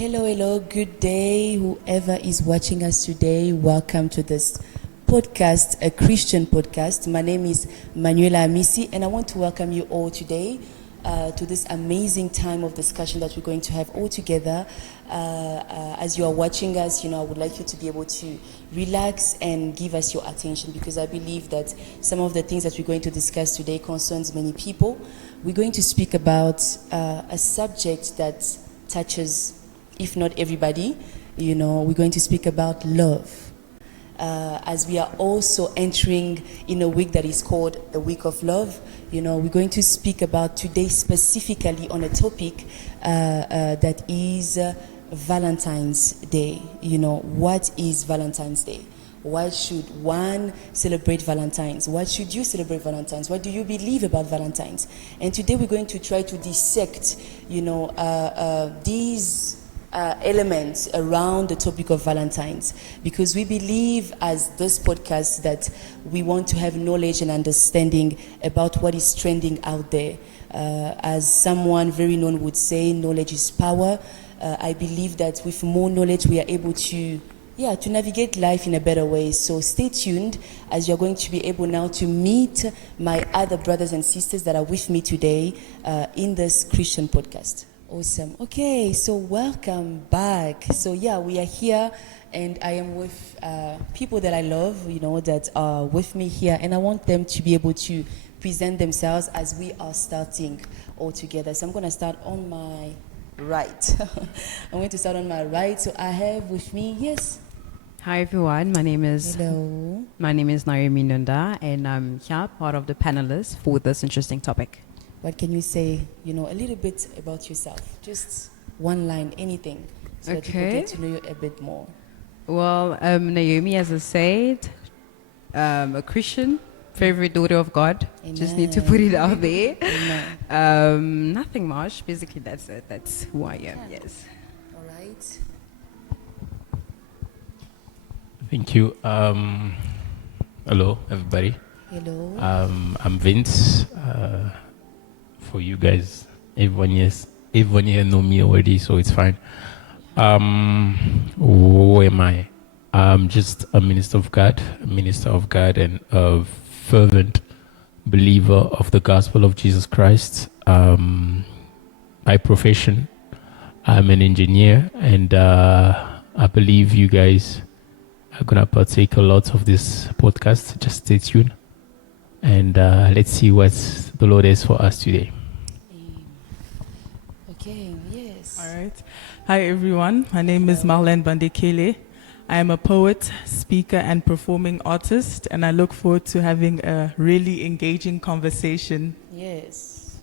Hello, hello, good day, whoever is watching us today. Welcome to this podcast, a Christian podcast. My name is Manuela Amisi, and I want to welcome you all today to this amazing time of discussion that we're going to have all together. As you are watching us, I would like you to be able to relax and give us your attention, because I believe that some of the things that we're going to discuss today concerns many people. We're going to speak about a subject that touches, if not everybody, we're going to speak about love. As we are also entering in a week that is called the Week of Love, we're going to speak about today specifically on a topic that is Valentine's Day. What is Valentine's Day? Why should one celebrate Valentine's? Why should you celebrate Valentine's? What do you believe about Valentine's? And today we're going to try to dissect, these elements around the topic of Valentine's, because we believe, as this podcast, that we want to have knowledge and understanding about what is trending out there. As someone very known would say, knowledge is power. I believe that with more knowledge we are able to navigate life in a better way. So stay tuned, as you're going to be able now to meet my other brothers and sisters that are with me today in this Christian podcast. Awesome. Okay, so welcome back. So we are here, and I am with people that I love, that are with me here, and I want them to be able to present themselves as we are starting all together. So I'm going to start on my right. I'm going to start on my right. So I have with me, yes. Hi everyone, my name is Naomi Nunda, and I'm here, part of the panelists for this interesting topic. What can you say, a little bit about yourself? Just one line, anything, so that people get to know you a bit more. Well, Naomi, as I said, a Christian, favorite daughter of God. Amen. Just need to put it out there. Amen. Nothing much. Basically, that's it. That's who I am, yes. All right. Thank you. Hello, everybody. Hello. I'm Vince. For you guys, everyone here know me already, so it's fine. Who am I? I'm just a minister of God, and a fervent believer of the gospel of Jesus Christ. By profession, I'm an engineer, and I believe you guys are gonna partake a lot of this podcast. Just stay tuned, and let's see what the Lord has for us today. Okay, yes. All right. Hi, everyone. My name is Marlene Bandekele. I am a poet, speaker, and performing artist, and I look forward to having a really engaging conversation. Yes.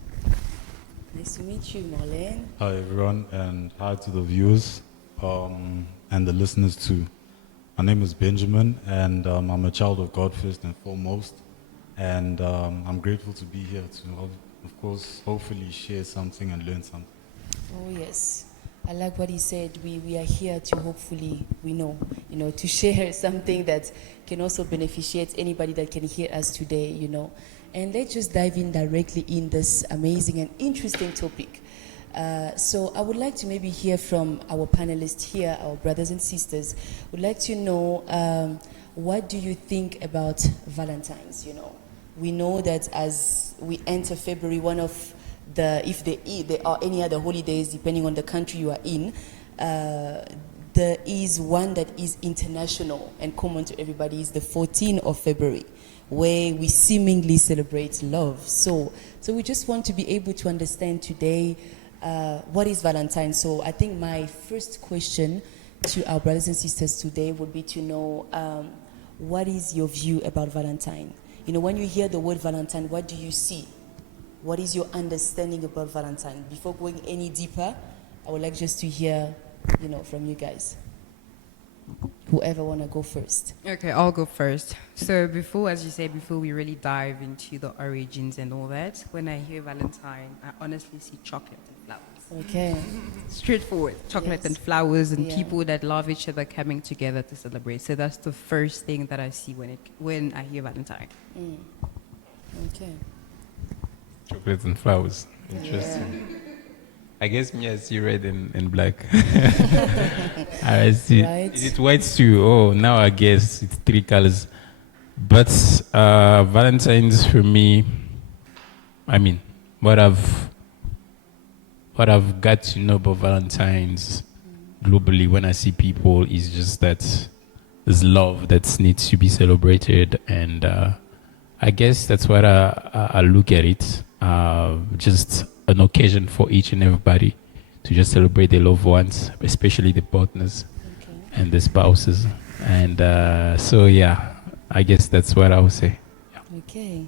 Nice to meet you, Marlene. Hi everyone, and hi to the viewers and the listeners too. My name is Benjamin, and I'm a child of God first and foremost, and I'm grateful to be here to, of course, hopefully share something and learn something. Oh, yes. I like what he said. We are here to hopefully, to share something that can also beneficiate anybody that can hear us today, And let's just dive in directly in this amazing and interesting topic. So I would like to maybe hear from our panelists here, our brothers and sisters. Would like to know, what do you think about Valentine's, We know that as we enter February, one of if there are any other holidays, depending on the country you are in, there is one that is international and common to everybody. Is the 14th of February, where we seemingly celebrate love. So we just want to be able to understand today what is Valentine. So I think my first question to our brothers and sisters today would be to know, what is your view about Valentine? When you hear the word Valentine, what do you see? What is your understanding about Valentine? Before going any deeper, I would like just to hear, from you guys. Whoever want to go first. Okay, I'll go first. So before we really dive into the origins and all that, when I hear Valentine, I honestly see chocolate and flowers. Okay. Straightforward. Chocolate and flowers and people that love each other coming together to celebrate. So that's the first thing that I see when I hear Valentine. Okay. Chocolates and flowers. Interesting. I guess me, I see red and black. I see. Right. Is it white too? Oh, now I guess it's three colors. But Valentine's for me, I mean, what I've got to know about Valentine's globally when I see people is just that there's love that needs to be celebrated, and I guess that's what I look at it. Just an occasion for each and everybody to just celebrate their loved ones, especially the partners Okay. and the spouses. And so, yeah, I guess that's what I would say. Okay.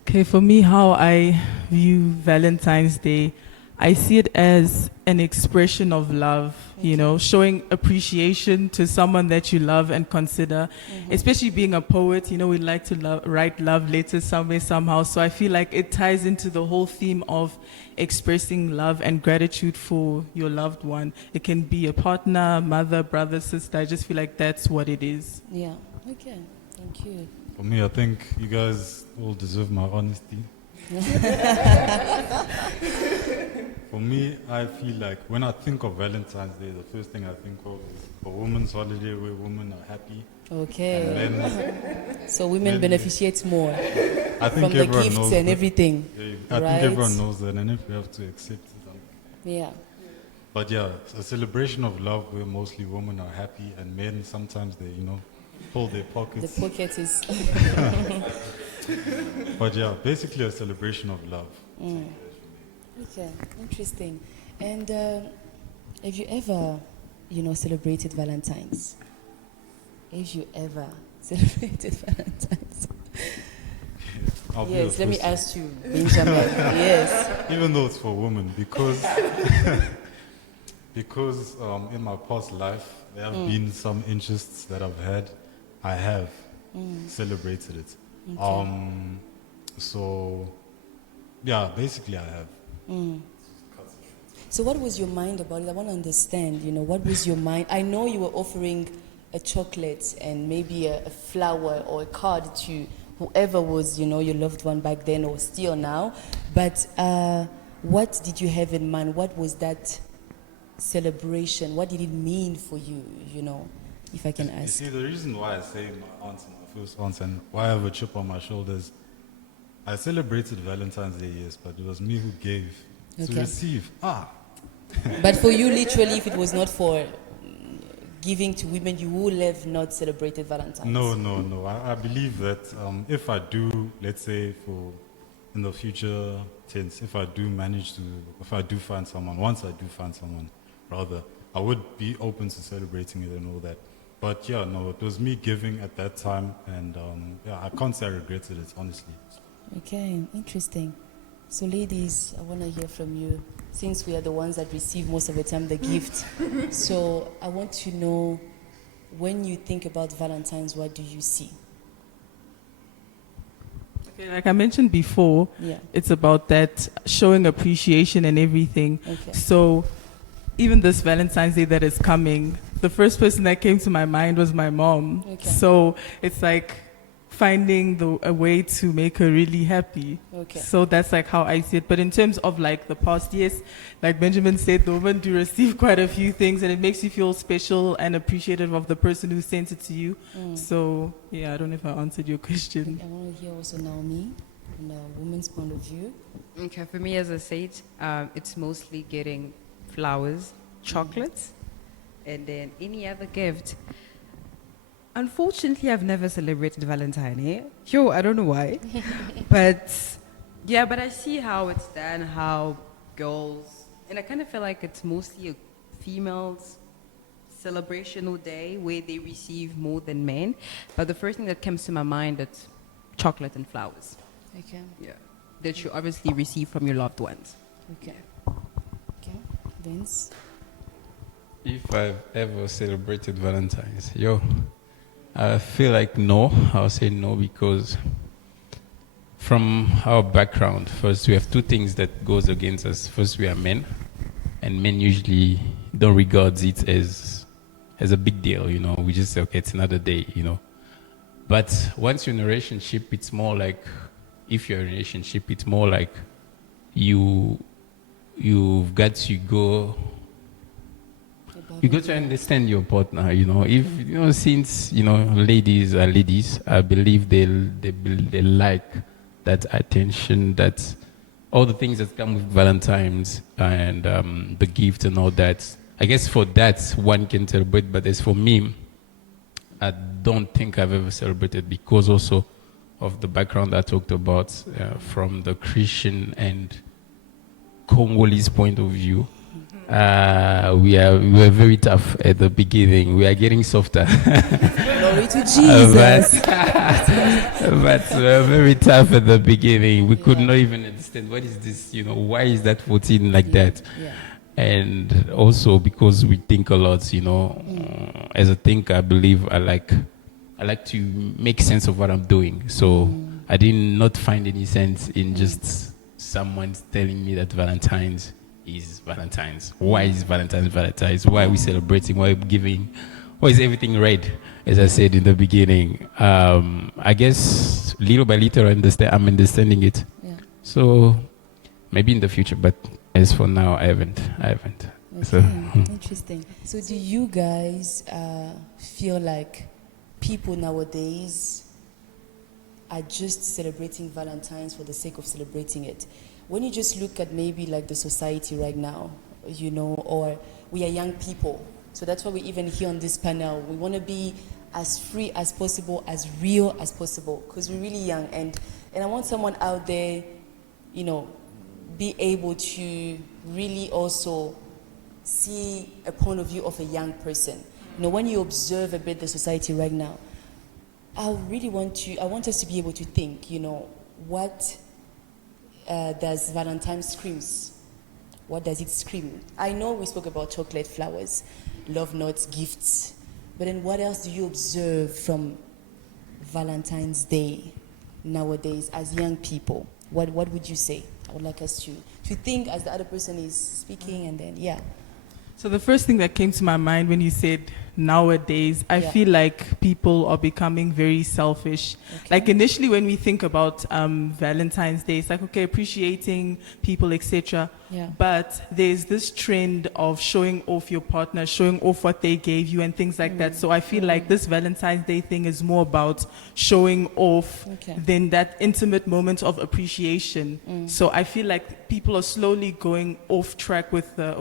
Okay, for me, how I view Valentine's Day, I see it as an expression of love, you know, showing appreciation to someone that you love and consider. Especially being a poet, you know, we like to write love letters somewhere, somehow. So I feel like it ties into the whole theme of expressing love and gratitude for your loved one. It can be a partner, mother, brother, sister. I just feel like that's what it is. Yeah. Okay. Thank you. For me, I think you guys all deserve my honesty. For me, I feel like when I think of Valentine's Day, the first thing I think of is a woman's holiday where women are happy. Okay. And then So women then- beneficiate more I think from the everyone gifts knows and that. everything. Yeah, I right? think everyone knows that, and if we have to accept it. Yeah. But yeah, it's a celebration of love where mostly women are happy, and men sometimes they, pull their The pockets. pocket is. But yeah, basically a celebration of love. Okay. Interesting. And have you ever, celebrated Valentine's? Have you ever celebrated Valentine's? I'll be Yes. the Let me first. ask you, Benjamin. Yes. Even though it's for women, because in my past life there have been some interests that I've had. I have celebrated it. Okay. So yeah, basically I have. So what was your mind about it? I want to understand, what was your mind? I know you were offering a chocolate and maybe a flower or a card to whoever was, your loved one back then or still now. But what did you have in mind? What was that celebration? What did it mean for you, if I can You ask? see, the reason why I say my aunt and my first aunt and why I have a chip on my shoulders, I celebrated Valentine's Day, yes, but it was me who gave to Okay. receive. But for you, literally, if it was not for giving to women, you would have not celebrated Valentine's. No. I believe that if I do, let's say in the future tense, if I do find someone, once I do find someone, rather, I would be open to celebrating it and all that. But yeah, no, it was me giving at that time, and yeah, I can't say I regretted it, honestly. Okay, interesting. So ladies, I want to hear from you, since we are the ones that receive most of the time the gift. So I want to know, when you think about Valentine's, what do you see? Okay, like I mentioned before, Yeah. it's about that showing appreciation and everything. Okay. So even this Valentine's Day that is coming, the first person that came to my mind was my mom. Okay. So it's like finding a way to make her really happy. Okay. So that's like how I see it. But in terms of like the past years, like Benjamin said, the woman do receive quite a few things, and it makes you feel special and appreciative of the person who sent it to you. So yeah, I don't know if I answered your question. I want to hear also Naomi, from a woman's point of view. Okay, for me, as I said, it's mostly getting flowers, chocolates, and then any other gift. Unfortunately, I've never celebrated Valentine. Yo, I don't know why. But yeah, but I see how it's done, how girls, and I kind of feel like it's mostly a female's celebrational day where they receive more than men. But the first thing that comes to my mind is chocolate and flowers. Okay. Yeah. That you obviously receive from your loved ones. Okay. Okay. Vince? If I've ever celebrated Valentine's, I feel like no. I'll say no because from our background, first we have two things that goes against us. First, we are men, and men usually don't regard it as a big deal. We just say, okay, it's another day. But once you're in a relationship, it's more like, if you're in a relationship, it's more like you you've got to go. You got to understand your partner. If since ladies are ladies, I believe they like that attention, that all the things that come with Valentine's and the gift and all that. I guess for that one can celebrate, but as for me, I don't think I've ever celebrated because also of the background I talked about from the Christian and Congolese point of view. We were very tough at the beginning. We are getting softer. Glory to Jesus. But we were very tough at the beginning. We could not even understand what is this, why is that 14 like that? Yeah. And also because we think a lot, as a thinker, I believe I like to make sense of what I'm doing. So I did not find any sense in just someone telling me that Valentine's is Valentine's. Why is Valentine's? Why are we celebrating? Why are we giving? Why is everything red? As I said in the beginning, I guess little by little I'm understanding it. Yeah. So maybe in the future, but as for now, I haven't. Okay. So Interesting. So do you guys feel like people nowadays are just celebrating Valentine's for the sake of celebrating it? When you just look at maybe like the society right now, or we are young people, so that's why we even here on this panel. We want to be as free as possible, as real as possible, because we're really young, and I want someone out there, be able to really also see a point of view of a young person. When you observe a bit the society right now, I want us to be able to think, what does Valentine screams? What does it scream? I know we spoke about chocolate, flowers, love notes, gifts, but then what else do you observe from Valentine's Day nowadays as young people? What would you say? I would like us to think as the other person is speaking, and then, yeah. So the first thing that came to my mind when you said nowadays, I feel like people are becoming very selfish. Okay. Like initially when we think about Valentine's Day, it's like, okay, appreciating people, etc. Yeah. But there's this trend of showing off your partner, showing off what they gave you and things like that. So I feel like this Valentine's Day thing is more about showing off than that intimate moment of appreciation. So I feel like people are slowly going off track with the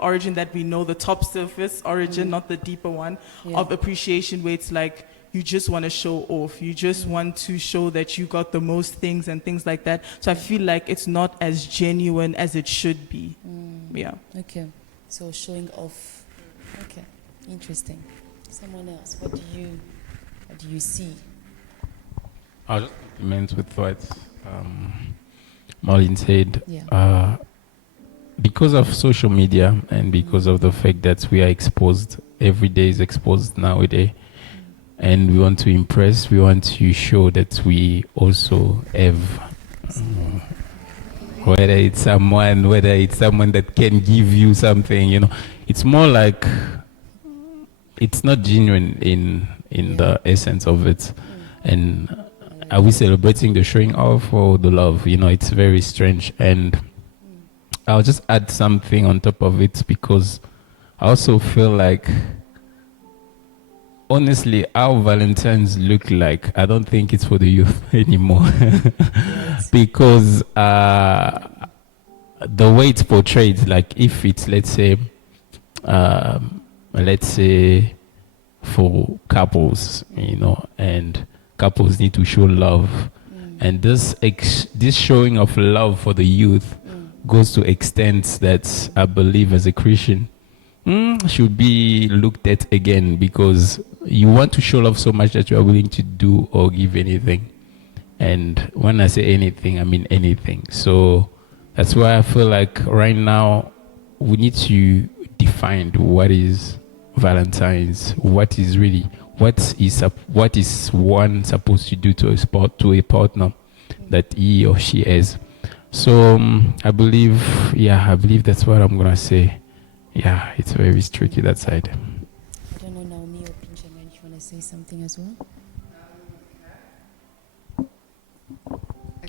origin that we know, the top surface origin, not the deeper one of appreciation, where it's like you just want to show off. You just want to show that you got the most things and things like that. So I feel like it's not as genuine as it should be. Yeah. Okay. So showing off. Okay. Interesting. Someone else. What do you see? I'll just compliment with what Marlene said. Yeah. Because of social media and because of the fact that we are exposed, every day is exposed nowadays, and we want to impress, we want to show that we also have, whether it's someone that can give you something, it's more like it's not genuine in the essence of it. And are we celebrating the showing off or the love? It's very strange. And I'll just add something on top of it, because I also feel like, honestly, how Valentine's look like, I don't think it's for the youth anymore. Because the way it's portrayed, like if it's, let's say for couples, and couples need to show love, and this showing of love for the youth goes to extents that I believe as a Christian should be looked at again, because you want to show love so much that you are willing to do or give anything. And when I say anything, I mean anything. So that's why I feel like right now we need to define what is Valentine's, what is one supposed to do to a partner that he or she has. So I believe that's what I'm gonna say. Yeah, it's very tricky, that side. I don't know, Naomi or Benjamin, if you want to say something as well.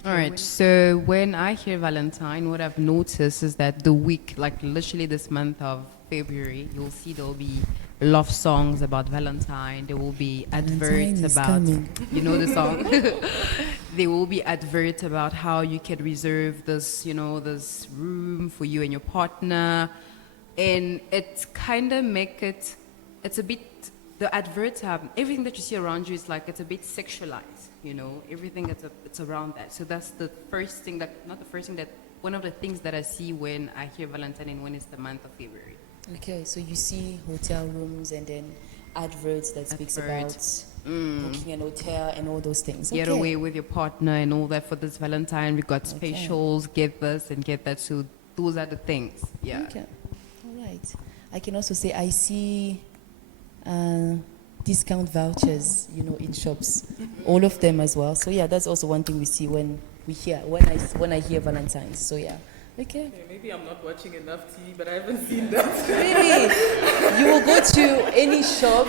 All right. So when I hear Valentine, what I've noticed is that the week, like literally this month of February, you'll see there'll be love songs about Valentine. There will be adverts Valentine is about, coming. you know the song. There will be adverts about how you can reserve this, this room for you and your partner, and it kind of make it. It's a bit. The adverts have everything that you see around you is like it's a bit sexualized. Everything it's around that. So that's the first thing not the first thing that one of the things that I see when I hear Valentine and when it's the month of February. Okay, so you see hotel rooms and then adverts that speaks about booking an hotel and all those things. Get Okay. away with your partner and all that for this Valentine. We got specials, get this and get that. So those are the things. Yeah. Okay. All right. I can also say I see discount vouchers, in shops, all of them as well. So yeah, that's also one thing we see when I hear Valentine's. So yeah. Okay. Maybe I'm not watching enough TV, but I haven't seen that. Really? You will go to any shop,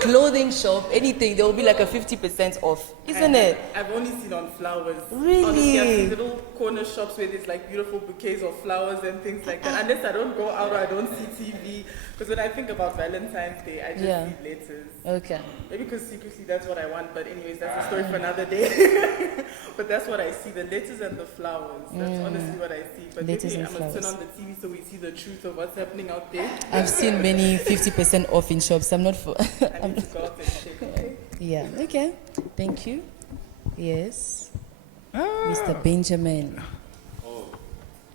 clothing shop, anything, there will be like a 50% off, isn't it? I've only seen on flowers. Really? Honestly, I've seen little corner shops where there's like beautiful bouquets of flowers and things like that. Unless I don't go out or I don't see TV. Because when I think about Valentine's Day, I just see letters. Okay. Maybe because secretly that's what I want, but anyways, that's a story for another day. But that's what I see, the letters and the flowers. That's honestly what I see. But Letters maybe and I must turn flowers. on the TV so we see the truth of what's happening out there. I've seen many 50% off in shops. I'm not for. I need to go out and check, okay? Yeah. Okay. Thank you. Yes. Mr. Benjamin. Oh,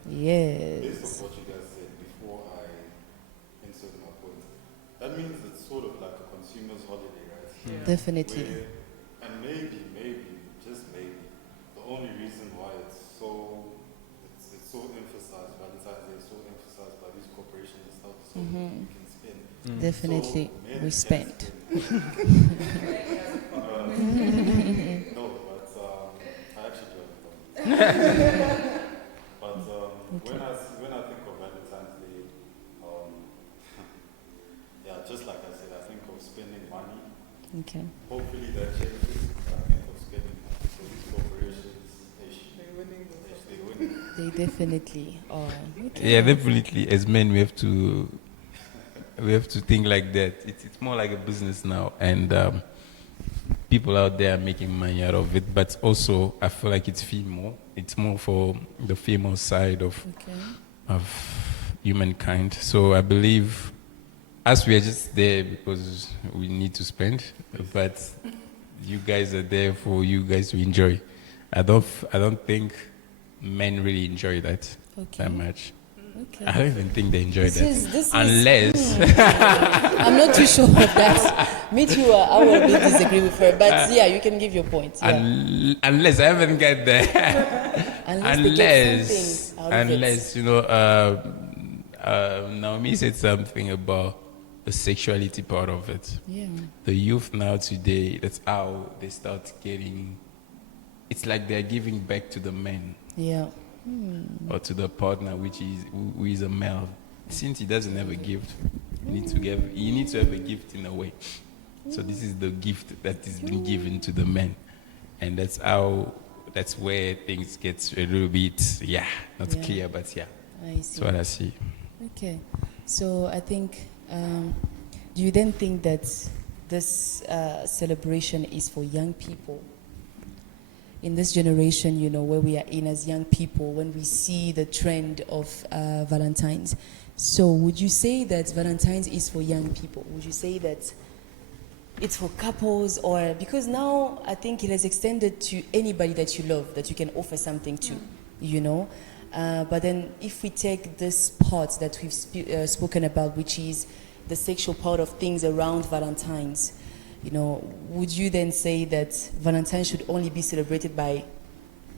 Yes. based on what you guys said before I insert my point, that means it's sort of like a consumer's holiday, right? Yeah. Definitely. And maybe, just maybe, the only reason why it's so emphasized, Valentine's Day is so emphasized by these corporations and stuff, so you can spend. Definitely. So men We can spend. no, but I actually do have a problem. But when I think of Valentine's Day, yeah, just like I said, I think of spending money. Okay. Hopefully that changes. I think of spending money. So these corporations, They're winning those. they're winning. They definitely are. Okay. Yeah, definitely. As men, we have to think like that. It's more like a business now, and people out there are making money out of it. But also, I feel like it's female. It's more for the female side of humankind. So I believe, as we are just there because we need to spend, but you guys are there for you guys to enjoy. I don't think men really enjoy that Okay. that much. Okay. I don't even think they enjoy This that. is- Unless I'm not too sure of that. Me too. I will disagree with her, but yeah, you can give your point. Yeah. unless I haven't got there. Unless they get something out of it. Unless Naomi said something about the sexuality part of it. Yeah. The youth now today, that's how they start getting. It's like they're giving back to the men Yeah. or to the partner, who is a male. Since he doesn't have a gift, you need to have a gift in a way. So this is the gift that is being given to the men, and that's where things get a little bit not clear, but yeah, I that's see. what I see. Okay. So I think, do you then think that this celebration is for young people? In this generation, where we are in as young people, when we see the trend of Valentine's. So would you say that Valentine's is for young people? Would you say that it's for couples, or because now I think it has extended to anybody that you love, that you can offer something to, But then if we take this part that we've spoken about, which is the sexual part of things around Valentine's, would you then say that Valentine's should only be celebrated by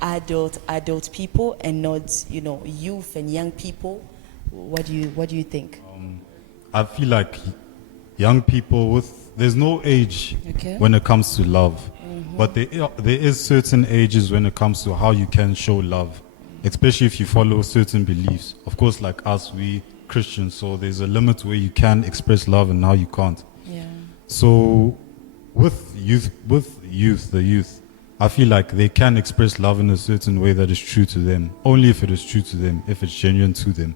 adult people and not, youth and young people? What do you think? I feel like young people there's no age when it comes to love, but there is certain ages when it comes to how you can show love, especially if you follow certain beliefs. Of course, like us, we Christians, so there's a limit where you can express love and how you can't. Yeah. So with the youth, I feel like they can express love in a certain way that is true to them, only if it is true to them, if it's genuine to them.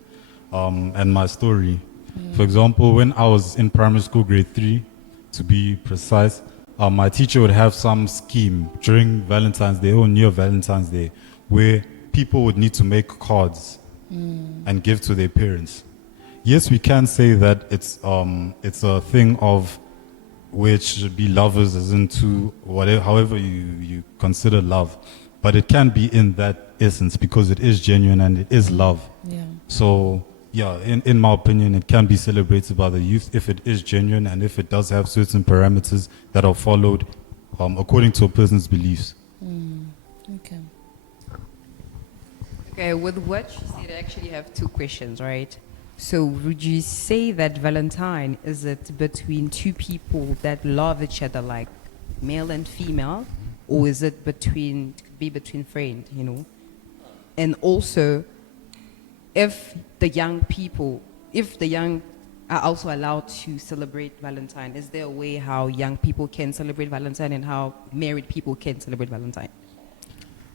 And my story, for example, when I was in primary school, grade 3, to be precise, my teacher would have some scheme during Valentine's Day or near Valentine's Day where people would need to make cards and give to their parents. Yes, we can say that it's a thing of which should be lovers as into whatever, however you consider love, but it can be in that essence because it is genuine and it is love. Yeah. So yeah, in my opinion, it can be celebrated by the youth if it is genuine and if it does have certain parameters that are followed according to a person's beliefs. Okay. Okay, with what you said, I actually have two questions, right? So would you say that Valentine, is it between two people that love each other, like male and female, or is it between, could be between friends, you know? And also, if the young are also allowed to celebrate Valentine, is there a way how young people can celebrate Valentine and how married people can celebrate Valentine?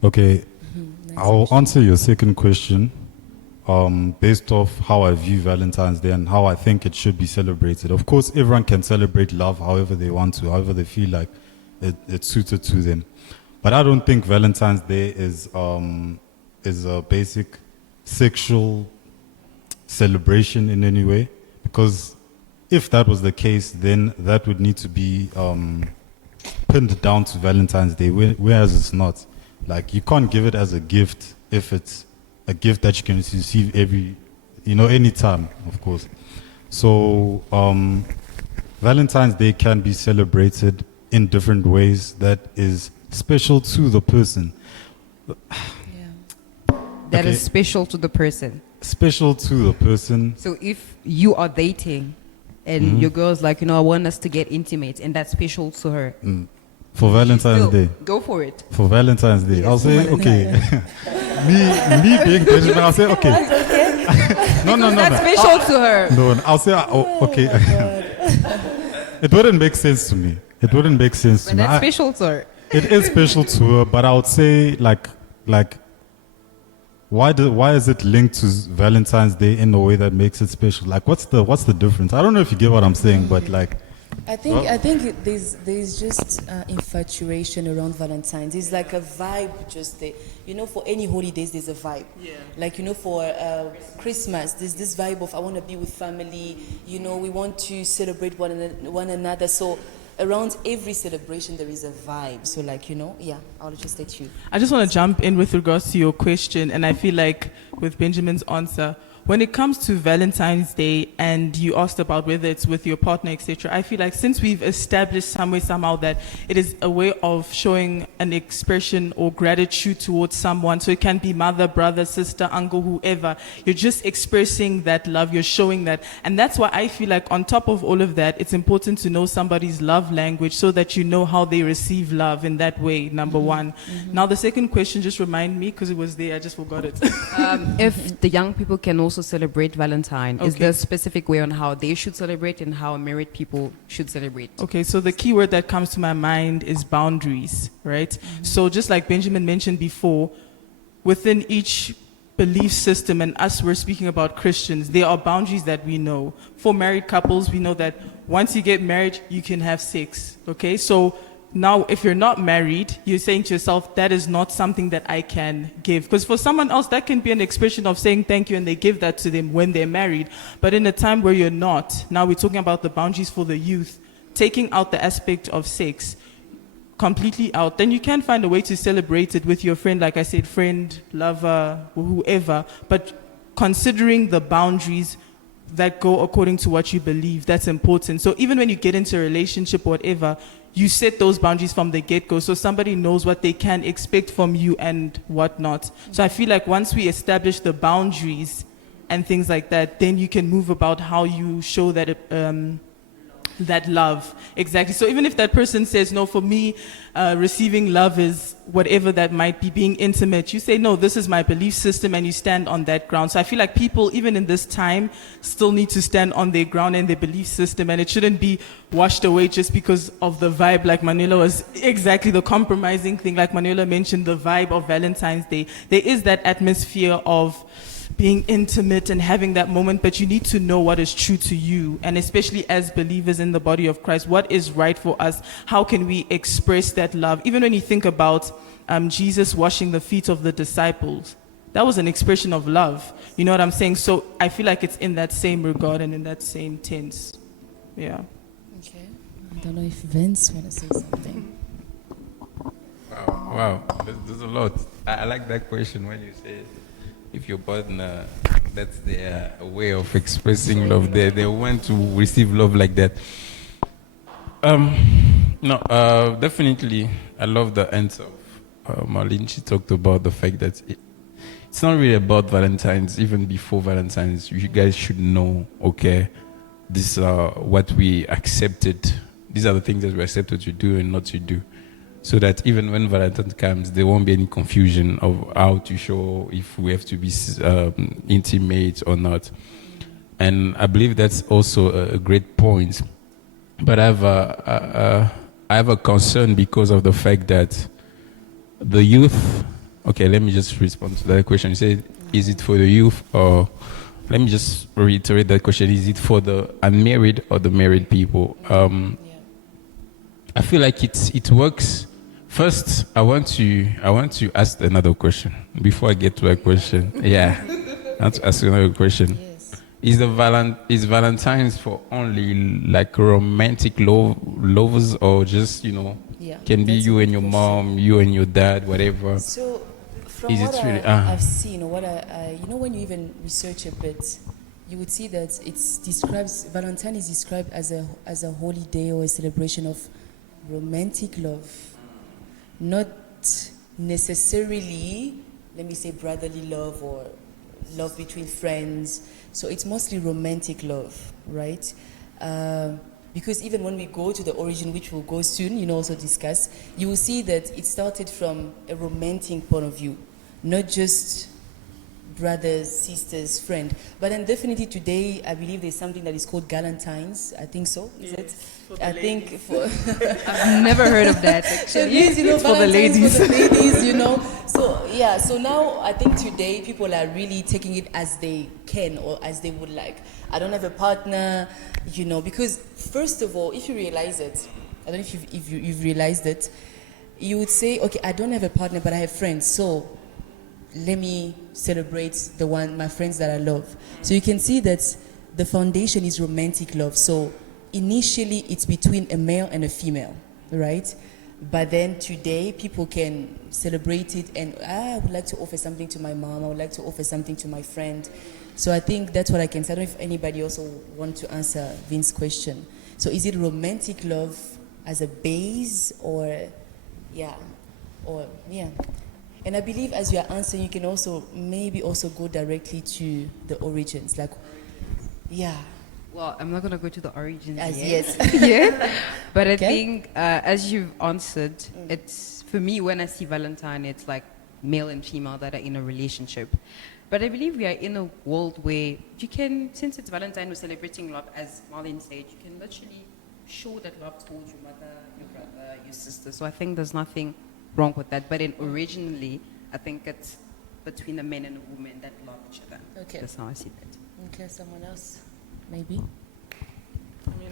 Okay, Nice I'll question. answer your second question based off how I view Valentine's Day and how I think it should be celebrated. Of course, everyone can celebrate love however they want to, however they feel like it's suited to them. But I don't think Valentine's Day is a basic sexual celebration in any way, because if that was the case, then that would need to be pinned down to Valentine's Day, whereas it's not. Like, you can't give it as a gift if it's a gift that you can receive any time, of course. So Valentine's Day can be celebrated in different ways that is special to the person. Yeah. That is Okay. special to the person. Special to the person. So if you are dating and your girl's like, I want us to get intimate, and that's special to her. For Valentine's Still, Day. go for it. For Valentine's Day. Yes, I'll say, for okay. me being Benjamin, I'll say, okay. No. That's special to her. No, I'll say, okay. It wouldn't make sense to me. It wouldn't make sense to But me. that's special to her. It is special to her, but I would say, like, why is it linked to Valentine's Day in a way that makes it special? Like, what's the difference? I don't know if you get what I'm saying, but like, I think there's just infatuation around Valentine's. It's like a vibe, just there. For any holidays there's a vibe. Yeah. Like for Christmas, there's this vibe of I want to be with family. We want to celebrate one another. So around every celebration there is a vibe. So I'll just let you. I just want to jump in with regards to your question, and I feel like with Benjamin's answer, when it comes to Valentine's Day and you asked about whether it's with your partner, etc., I feel like since we've established somehow that it is a way of showing an expression or gratitude towards someone, so it can be mother, brother, sister, uncle, whoever, you're just expressing that love, you're showing that. And that's why I feel like on top of all of that, it's important to know somebody's love language so that you know how they receive love in that way, number one. Now the second question, just remind me, because it was there, I just forgot it. If the young people can also celebrate Valentine, is Okay. there a specific way on how they should celebrate and how married people should celebrate? Okay, so the key word that comes to my mind is boundaries, right? So just like Benjamin mentioned before, within each belief system, and us, we're speaking about Christians, there are boundaries that we know. For married couples, we know that once you get married, you can have sex, okay? So now, if you're not married, you're saying to yourself, that is not something that I can give. Because for someone else, that can be an expression of saying thank you, and they give that to them when they're married. But in a time where you're not, now we're talking about the boundaries for the youth, taking out the aspect of sex completely out, then you can find a way to celebrate it with your friend, like I said, friend, lover, whoever, but considering the boundaries that go according to what you believe, that's important. So even when you get into a relationship or whatever, you set those boundaries from the get-go so somebody knows what they can expect from you and whatnot. So I feel like once we establish the boundaries and things like that, then you can move about how you show that that love. Exactly. So even if that person says, no, for me, receiving love is whatever that might be, being intimate, you say, no, this is my belief system, and you stand on that ground. So I feel like people, even in this time, still need to stand on their ground and their belief system, and it shouldn't be washed away just because of the vibe, like Manuela was exactly the compromising thing, like Manuela mentioned, the vibe of Valentine's Day. There is that atmosphere of being intimate and having that moment, but you need to know what is true to you, and especially as believers in the body of Christ, what is right for us, how can we express that love. Even when you think about Jesus washing the feet of the disciples, that was an expression of love, you know what I'm saying? So I feel like it's in that same regard and in that same tense. Yeah. Okay. I don't know if Vince want to say something. Wow, there's a lot. I like that question when you say if your partner, that's their way of expressing love, they want to receive love like that. No, definitely, I love the answer of Marlene. She talked about the fact that it's not really about Valentine's. Even before Valentine's, you guys should know, okay, these are what we accepted. These are the things that we accepted to do and not to do. So that even when Valentine comes, there won't be any confusion of how to show if we have to be intimate or not. And I believe that's also a great point. But I have a concern because of the fact that the youth. Okay, let me just respond to that question. You said, is it for the youth, or let me just reiterate that question: is it for the unmarried or the married people? I feel like it works. First, I want to ask another question before I get to a question. Yeah, I want to ask another question. Yes. Is Valentine's for only like romantic lovers, or just Yeah, can be that's a you good and your question. mom, you and your dad, whatever? So, from Is what it really- I've seen, or what when you even research a bit, you would see that Valentine is described as a holy day or a celebration of romantic love, not necessarily, let me say, brotherly love or love between friends. So it's mostly romantic love, right? Because even when we go to the origin, which we'll go soon, also discuss, you will see that it started from a romantic point of view, not just brothers, sisters, friend. But then definitely today, I believe there's something that is called Galentine's. I think so. Is it? I think for I've never heard of that, actually. Yes, It's for the Valentine's ladies. for the ladies. So yeah, so now I think today people are really taking it as they can or as they would like. I don't have a partner, because first of all, if you realize it, I don't know if you've realized it, you would say, okay, I don't have a partner, but I have friends, so let me celebrate my friends that I love. So you can see that the foundation is romantic love. So initially it's between a male and a female, right? But then today people can celebrate it and I would like to offer something to my mom, I would like to offer something to my friend. So I think that's what I can say. I don't know if anybody also want to answer Vince's question. So is it romantic love as a base or yeah. And I believe as you are answering, you can maybe also go directly to the origins. Like, yeah. Well, I'm not going to go to the origins As yet. yes. Yeah. But I Okay. think, as you've answered, it's, for me, when I see Valentine, it's like male and female that are in a relationship. But I believe we are in a world where you can, since it's Valentine, we're celebrating love, as Marlene said, you can literally show that love towards your mother, your brother, your sister. So I think there's nothing wrong with that. But then originally, I think it's between a man and a woman that love each other. Okay. That's how I see that. Okay, someone else, maybe.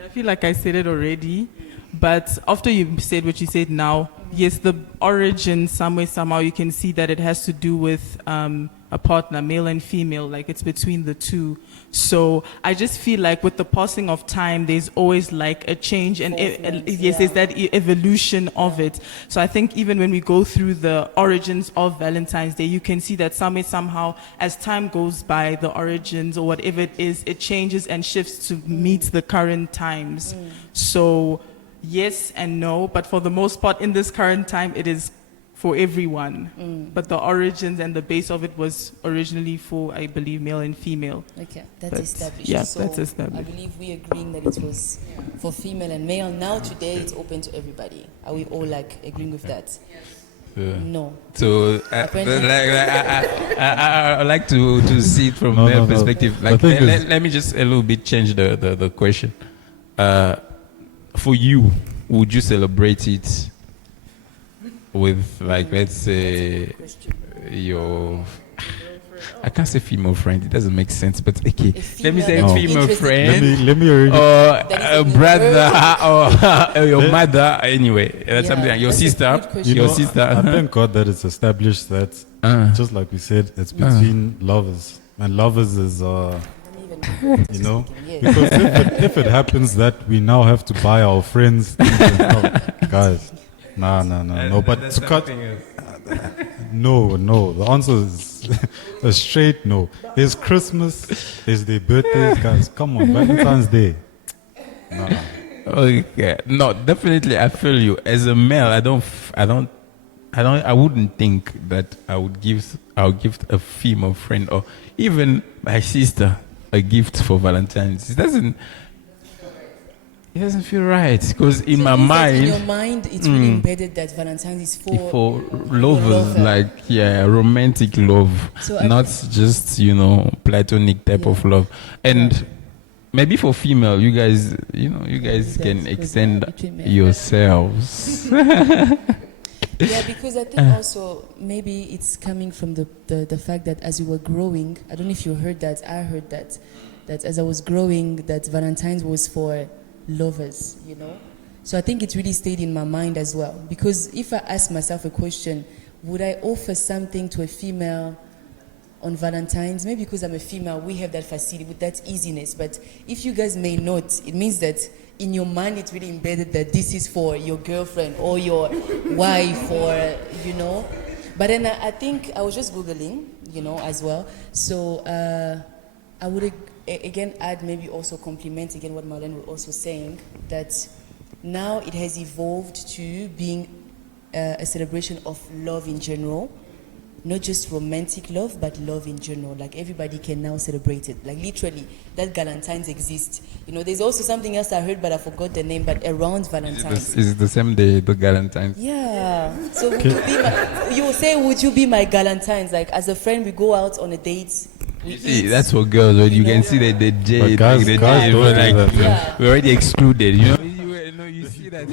I feel like I said it already, but after you said what you said now, yes, the origin somehow you can see that it has to do with a partner, male and female, like it's between the two. So I just feel like with the passing of time, there's always like a change and yes, there's that evolution of it. So I think even when we go through the origins of Valentine's Day, you can see that somehow as time goes by, the origins or whatever it is, it changes and shifts to meet the current times. So yes and no, but for the most part in this current time, it is for everyone, but the origins and the base of it was originally for, I believe, male and female. Okay, that's But, established. yeah, so that's established. I believe we agreeing that it was for female and male. Now today it's open to everybody. Are we all like agreeing with that? No. So, Apparently- I like to see it from No, their no, no. perspective. The Like, thing is- let me just a little bit change the question. For you, would you celebrate it with, like, let's say, your... I can't say female friend. It doesn't make sense. But okay, let me say female female interested- friend. Let me already. Or That is a a good brother, or your mother. Anyway, that's Yeah, something like your that's a sister. good question. Your sister. I thank God that it's established that, just like we said, it's between lovers. And lovers is, you know, Yes. because if it happens that we now have to buy our friends, things and stuff, guys, no. But to cut, no. The answer is a straight no. There's Christmas, there's their birthdays, guys. Come on, Valentine's Day. No. Okay. No, definitely. I feel you. As a male, I wouldn't think that I would give a female friend or even my sister a gift for Valentine's. It doesn't feel right because in So my it means that mind, in your mind, it's really embedded that Valentine's is for lovers, lover. like romantic love, So I not just platonic type of love. And maybe for female, you guys can guys extend go between men. yourselves. Yeah, because I think also maybe it's coming from the fact that as we were growing, I don't know if you heard that, I heard that as I was growing, that Valentine's was for lovers, you know? So I think it really stayed in my mind as well. Because if I ask myself a question, would I offer something to a female on Valentine's? Maybe because I'm a female, we have that facility with that easiness. But if you guys may not, it means that in your mind it's really embedded that this is for your girlfriend or your wife or, you know. But then I think I was just Googling, you know, as well. So I would again add, maybe also compliment again what Marlene was also saying, that now it has evolved to being a celebration of love in general. Not just romantic love, but love in general. Like everybody can now celebrate it. Like literally, that Valentine's exists. You know, there's also something else I heard, but I forgot the name. But around Valentine's. Is it the same day, the Valentine's? Yeah. So would you will say, would you be my Valentine's? Like as a friend, we go out on a date. We See, eat. that's for girls. When you know? can see that the J, But guys- like the guys J, don't do like that. Yeah. we're already excluded. You know, you see that.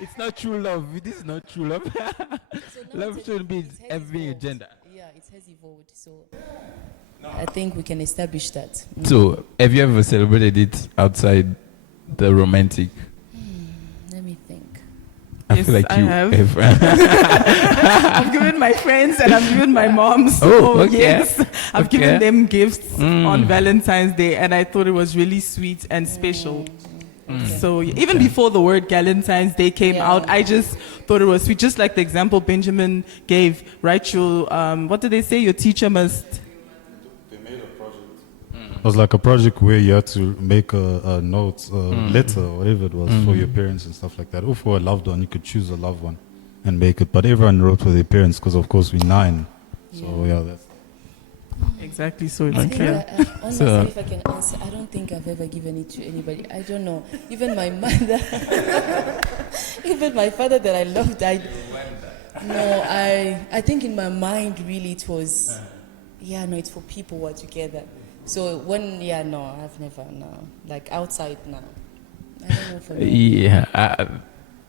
It's not true love. This is not true love. So now Love it shouldn't be it has having a evolved. gender. Yeah, it has evolved. So I think we can establish that. So, have you ever celebrated it outside the romantic? Let me think. I Yes, feel like I you have. I've given my friends and I've given my mom. So Oh, okay. yes, I've Okay. given them gifts on Valentine's Day, and I thought it was really sweet and special. So even before the word Valentine's Day came Yeah. out, I just thought it was sweet. Just like the example Benjamin gave, right? What did they say? Your teacher must. It was like a project where you had to make a note, a letter, or whatever it was, for your parents and stuff like that. Or for a loved one, you could choose a loved one and make it. But everyone wrote for their parents because, of course, we're 9. So, yeah, that's. Exactly. So it's I think clear. on So- myself, if I can answer, I don't think I've ever given it to anybody. I don't know. Even my mother, even my father that I loved, I think in my mind really it was, it's for people who are together. So I've never, like outside, no. I don't know for me. Yeah,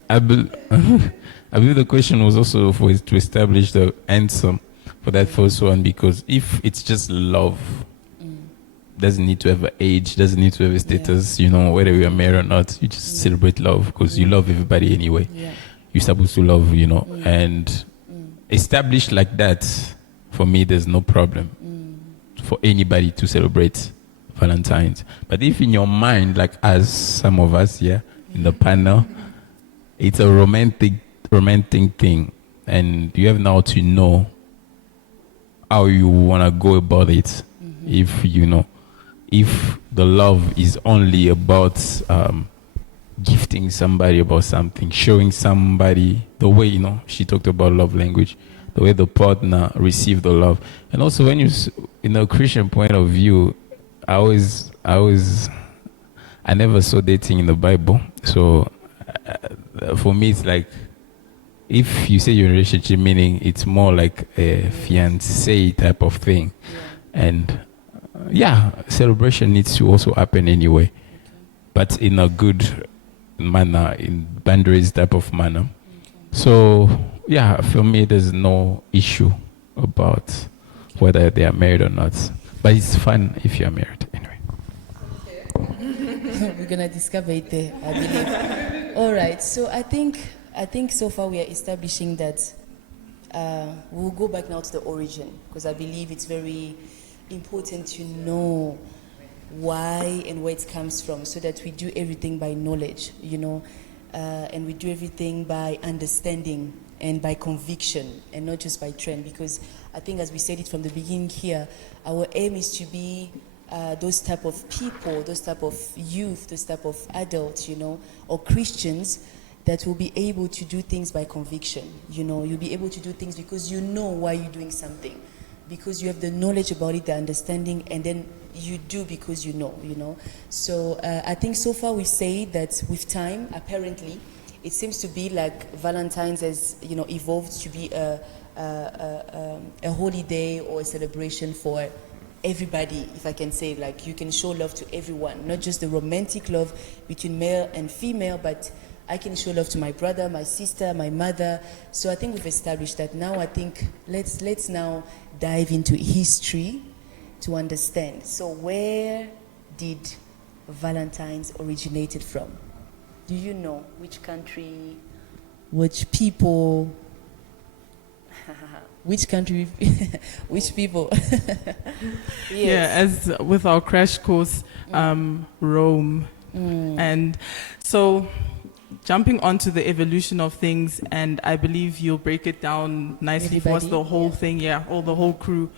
I believe the question was also to establish the answer for that first one, because if it's just love, doesn't need to have an age, doesn't need to have a status, whether we are married or not, you just celebrate love because you love everybody anyway. Yeah. You're supposed to love, and established like that, for me, there's no problem for anybody to celebrate Valentine's. But if in your mind, like as some of us here in the panel, it's a romantic thing, and you have now to know how you want to go about it. If the love is only about gifting somebody about something, showing somebody the way, she talked about love language, the way the partner received the love. And also when in a Christian point of view, I never saw dating in the Bible. So for me, it's like, if you say you're in a relationship, meaning it's more like a fiancé type of thing. And celebration needs to also happen anyway, but in a good manner, in boundaries type of manner. So for me, there's no issue about whether they are married or not. But it's fun if you're married anyway. We're gonna discover it there, I believe. All right. So I think so far we are establishing that we'll go back now to the origin, because I believe it's very important to know why and where it comes from, so that we do everything by knowledge, and we do everything by understanding and by conviction, and not just by trend. Because I think, as we said it from the beginning here, our aim is to be those type of people, those type of youth, those type of adults, or Christians, that will be able to do things by conviction. You'll be able to do things because you know why you're doing something, because you have the knowledge about it, the understanding, and then you do because you know. So I think so far we say that with time, apparently, it seems to be like Valentine's has, evolved to be a holiday or a celebration for everybody, if I can say. Like, you can show love to everyone, not just the romantic love between male and female, but I can show love to my brother, my sister, my mother. So I think we've established that. Now I think let's now dive into history to understand. So where did Valentine's originated from? Do you know which country, which people, which country, which people? Yes. Yeah, as with our crash course, Rome. And so jumping onto the evolution of things, and I believe you'll break it down nicely for us, the whole thing, or the whole crew.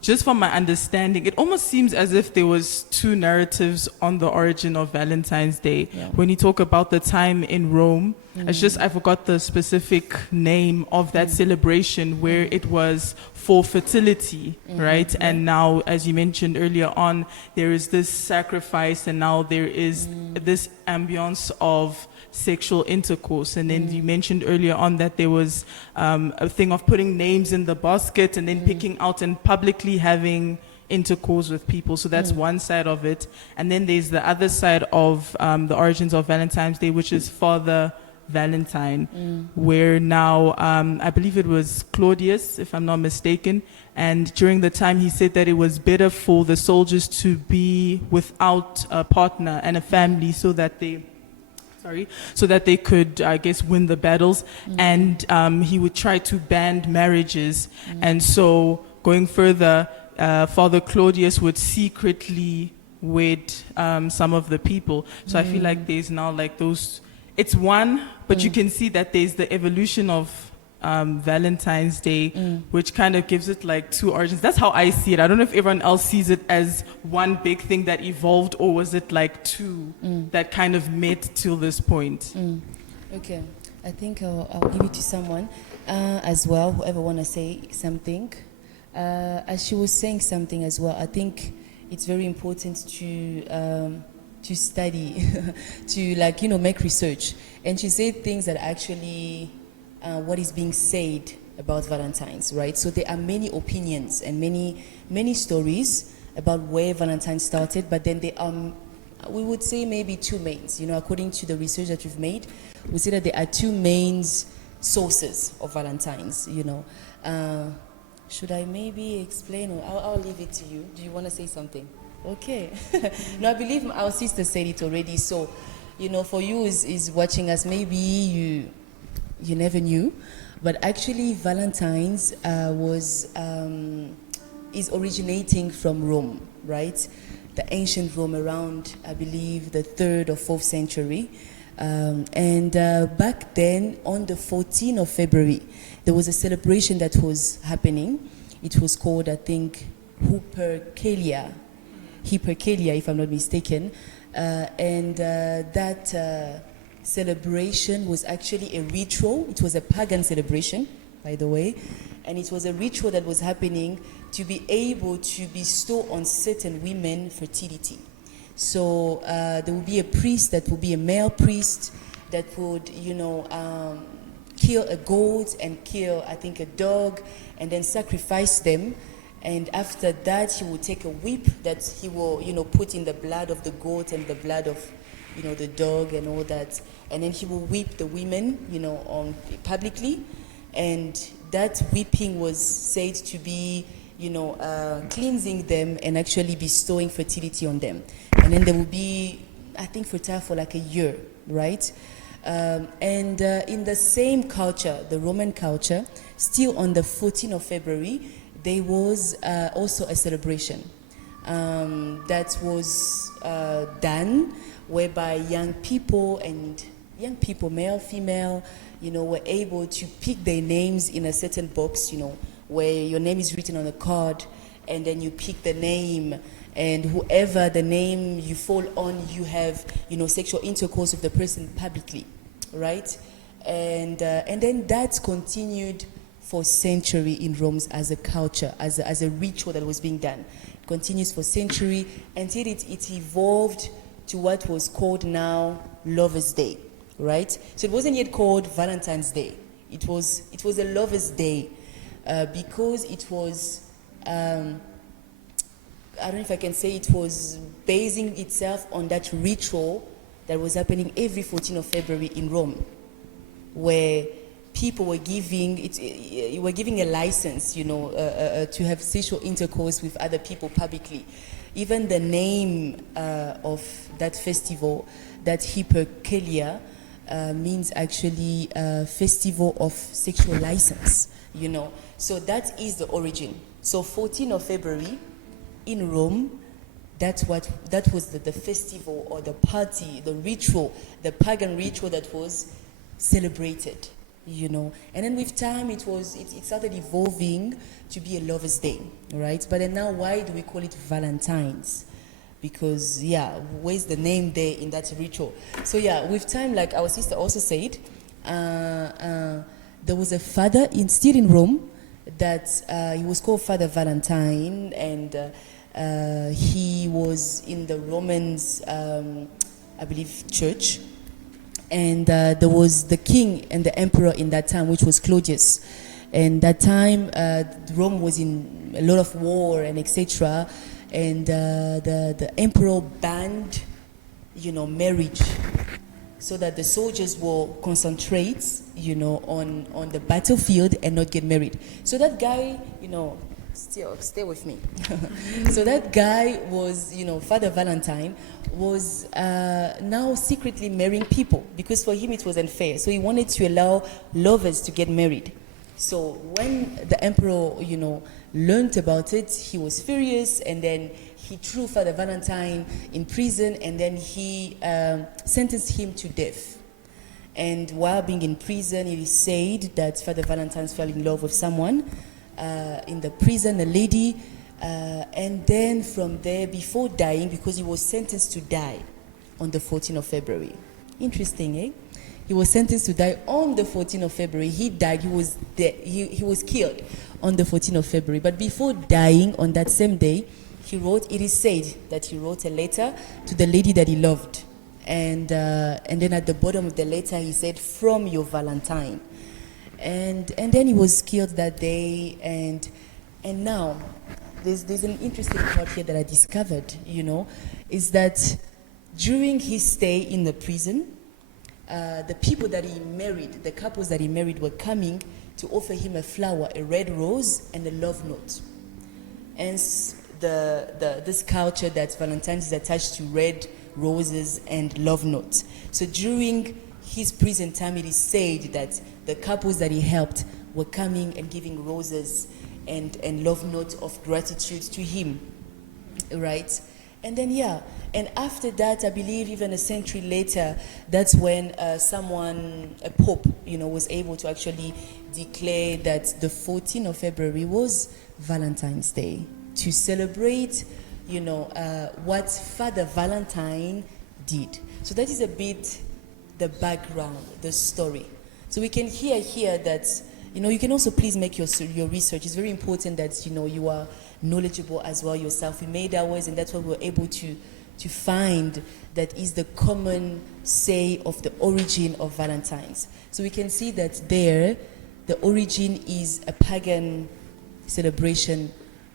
Just from my understanding, it almost seems as if there was two narratives on the origin of Valentine's Day. When you talk about the time in Rome, it's just, I forgot the specific name of that celebration, where it was for fertility, right? And now, as you mentioned earlier on, there is this sacrifice, and now there is this ambience of sexual intercourse. And then you mentioned earlier on that there was a thing of putting names in the basket and then picking out and publicly having intercourse with people. So that's one side of it. And then there's the other side of the origins of Valentine's Day, which is Father Valentine, where now I believe it was Claudius, if I'm not mistaken, and during the time he said that it was better for the soldiers to be without a partner and a family, so that they could, I guess, win the battles. And he would try to ban marriages. And so going further, Father Claudius would secretly wed some of the people. So I feel like there's now like those, it's one, but you can see that there's the evolution of Valentine's Day, which kind of gives it like two origins. That's how I see it. I don't know if everyone else sees it as one big thing that evolved, or was it like two that kind of met till this point? Okay, I think I'll give it to someone as well, whoever want to say something. As she was saying something as well, I think it's very important to study, to make research. And she said things that actually what is being said about Valentine's, right? So there are many opinions and many stories about where Valentine started, but then there are, we would say, maybe two mains. According to the research that we've made, we say that there are two main sources of Valentine's. Should I maybe explain, or I'll leave it to you? Do you want to say something? Okay. No, I believe our sister said it already. So, for you is watching us, maybe you never knew, but actually Valentine's is originating from Rome, right? The ancient Rome, around, I believe, the 3rd or 4th century. And back then, on the 14th of February, there was a celebration that was happening. It was called, I think, Hypercalia, if I'm not mistaken. And that celebration was actually a ritual. It was a pagan celebration, by the way, and it was a ritual that was happening to be able to bestow on certain women fertility. So there would be a priest that would be a male priest that would, kill a goat and kill, I think, a dog, and then sacrifice them. And after that, he will take a whip that he will, put in the blood of the goat and the blood of, the dog and all that. And then he will whip the women, on publicly. And that whipping was said to be, cleansing them and actually bestowing fertility on them. And then they will be, I think, fertile for like a year, right? In the same culture, the Roman culture, still on the 14th of February, there was also a celebration that was done whereby young people, male, female, were able to pick their names in a certain box, where your name is written on a card, and then you pick the name, and whoever the name you fall on, you have, sexual intercourse with the person publicly, right? And then that continued for century in Rome as a culture, as a ritual that was being done. It continues for century until it evolved to what was called now Lovers' Day, right? So it wasn't yet called Valentine's Day. It was a Lovers' Day because it was, I don't know if I can say, it was basing itself on that ritual that was happening every 14th of February in Rome, where people were giving a license, to have sexual intercourse with other people publicly. Even the name of that festival, that Hypercalia, means actually festival of sexual license, So that is the origin. So 14th of February in Rome, that was the festival or the party, the ritual, the pagan ritual that was celebrated, And then with time, it started evolving to be a Lover's Day, right? But then now, why do we call it Valentine's? Because, where's the name there in that ritual? So, with time, like our sister also said, there was a father still in Rome that he was called Father Valentine, and he was in the Romans, I believe, church. And there was the king and the emperor in that time, which was Claudius. And that time, Rome was in a lot of war and etc. And the emperor banned, marriage, so that the soldiers will concentrate, on the battlefield and not get married. So that guy, stay with me. So that guy was, Father Valentine, was now secretly marrying people because for him it was unfair. So he wanted to allow lovers to get married. So when the emperor, learned about it, he was furious, and then he threw Father Valentine in prison, and then he sentenced him to death. And while being in prison, it is said that Father Valentine fell in love with someone in the prison, a lady, and then from there, before dying, because he was sentenced to die on the 14th of February. Interesting, eh? He was sentenced to die on the 14th of February. He died. He was he was killed on the 14th of February. But before dying on that same day, it is said that he wrote a letter to the lady that he loved. And then at the bottom of the letter, he said, "From your Valentine." And then he was killed that day. And now, there's an interesting part here that I discovered, is that during his stay in the prison, the people that he married, the couples that he married, were coming to offer him a flower, a red rose, and a love note. And this culture that Valentine's is attached to red roses and love notes. So during his prison time, it is said that the couples that he helped were coming and giving roses and love notes of gratitude to him, right? And then, and after that, I believe even a century later, that's when a pope, was able to actually declare that the 14th of February was Valentine's Day, to celebrate, what Father Valentine did. So that is a bit the background, the story. So we can hear here that, you can also please make your research. It's very important that, you are knowledgeable as well yourself. We made ours, and that's what we were able to find that is the common say of the origin of Valentine's. So we can see that there, the origin is a pagan celebration,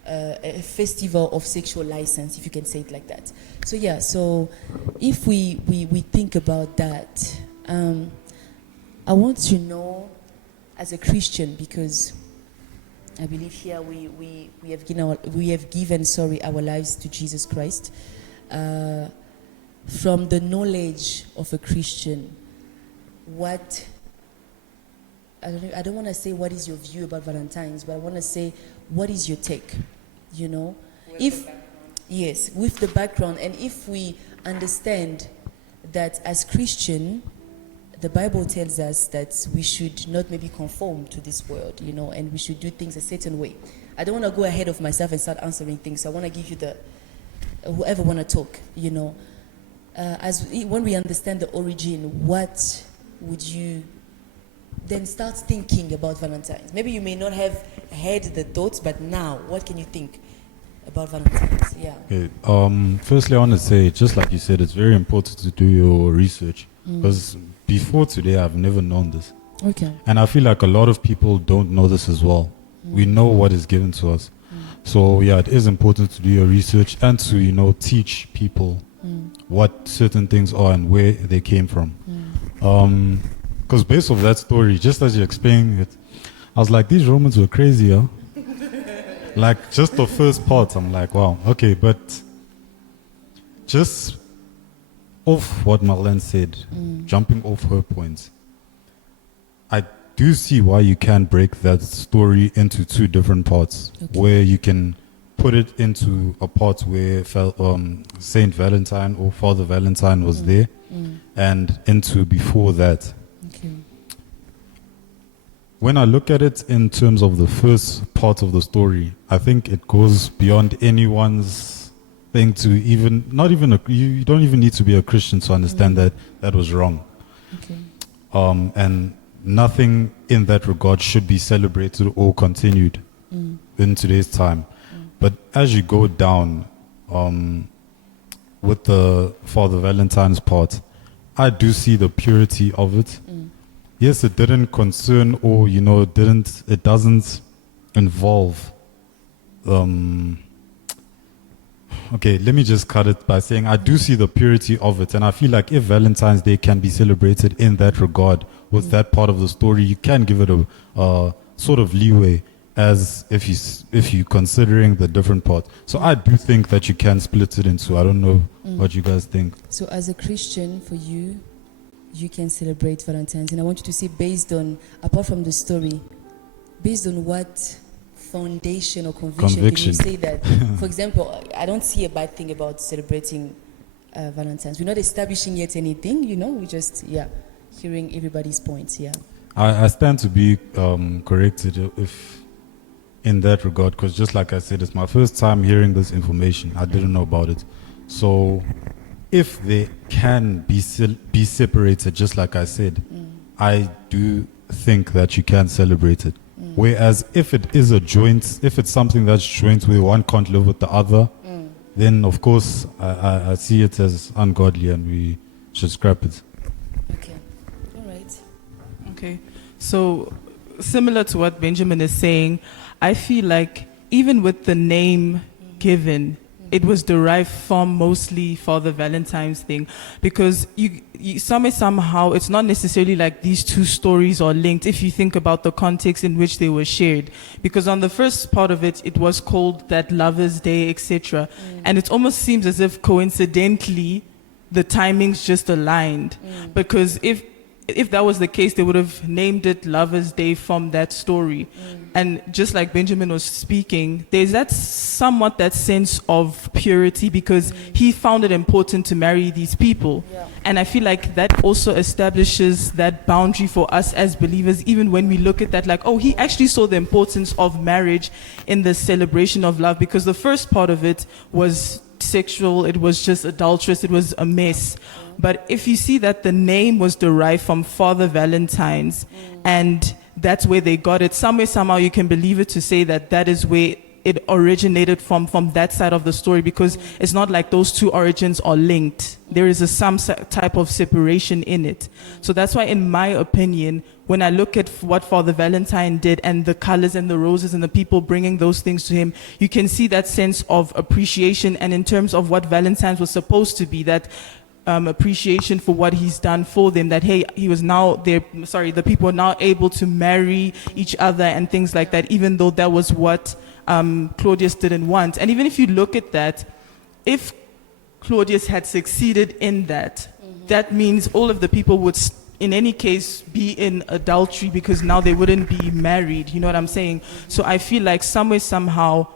a festival of sexual license, if you can say it like that. So yeah, so if we think about that, I want to know, as a Christian, because I believe here we have given our lives to Jesus Christ. From the knowledge of a Christian, I don't want to say what is your view about Valentine's, but I want to say, what is your take? With the background, and if we understand that as Christian, the Bible tells us that we should not maybe conform to this world, and we should do things a certain way. I don't want to go ahead of myself and start answering things, so I want to give you whoever want to talk, when we understand the origin, what would you then start thinking about Valentine's? Maybe you may not have had the thoughts, but now, what can you think about Valentine's? Yeah. Okay. Firstly, I want to say, just like you said, it's very important to do your research, because before today, I've never known this. Okay. And I feel like a lot of people don't know this as well. We know what is given to us. So yeah, it is important to do your research and to, teach people what certain things are and where they came from. Because based off that story, just as you're explaining it, I was like, these Romans were crazy, huh? Like, just the first part, I'm like, wow, okay, but just off what Marlene said, jumping off her points, I do see why you can break that story into two different parts, where you can put it into a part where Saint Valentine or Father Valentine was there, and into before that. Okay. When I look at it in terms of the first part of the story, I think it goes beyond anyone's thing to you don't even need to be a Christian to understand that was wrong. Okay. And nothing in that regard should be celebrated or continued in today's time. But as you go down with the Father Valentine's part, I do see the purity of it. Yes, it didn't concern or, it doesn't involve. Okay, let me just cut it by saying I do see the purity of it. And I feel like if Valentine's Day can be celebrated in that regard, with that part of the story, you can give it a sort of leeway, as if you considering the different parts. So I do think that you can split it into. I don't know what you guys think. So as a Christian, for you can celebrate Valentine's, and I want you to say, apart from the story, based on what foundation or conviction can you say that? For example, I don't see a bad thing about celebrating Valentine's. We're not establishing yet anything, we just hearing everybody's points. I stand to be corrected if in that regard, because just like I said, it's my first time hearing this information. I didn't know about it. So if they can be separated, just like I said, I do think that you can celebrate it. Whereas if it is if it's something that's joint where one can't live with the other, then of course I see it as ungodly and we should scrap it. Okay. All right. Okay. So similar to what Benjamin is saying, I feel like even with the name given, it was derived from mostly Father Valentine's thing, because somehow it's not necessarily like these two stories are linked if you think about the context in which they were shared. Because on the first part of it, it was called that Lover's Day, etc. And it almost seems as if coincidentally the timings just aligned. Because if that was the case, they would have named it Lover's Day from that story. And just like Benjamin was speaking, there's that sense of purity, because he found it important to marry these people. And I feel like that also establishes that boundary for us as believers, even when we look at that like, oh, he actually saw the importance of marriage in the celebration of love, because the first part of it was sexual, it was just adulterous, it was a mess. But if you see that the name was derived from Father Valentine's, and that's where they got it, somewhere, somehow you can believe it to say that that is where it originated from that side of the story, because it's not like those two origins are linked. There is some type of separation in it. So that's why, in my opinion, when I look at what Father Valentine did and the colors and the roses and the people bringing those things to him, you can see that sense of appreciation. And in terms of what Valentine's was supposed to be, that appreciation for what he's done for them, that hey, he was now the people are now able to marry each other and things like that, even though that was what Claudius didn't want. And even if you look at that, if Claudius had succeeded in that, that means all of the people would in any case be in adultery, because now they wouldn't be married. You know what I'm saying? So I feel like somewhere, somehow,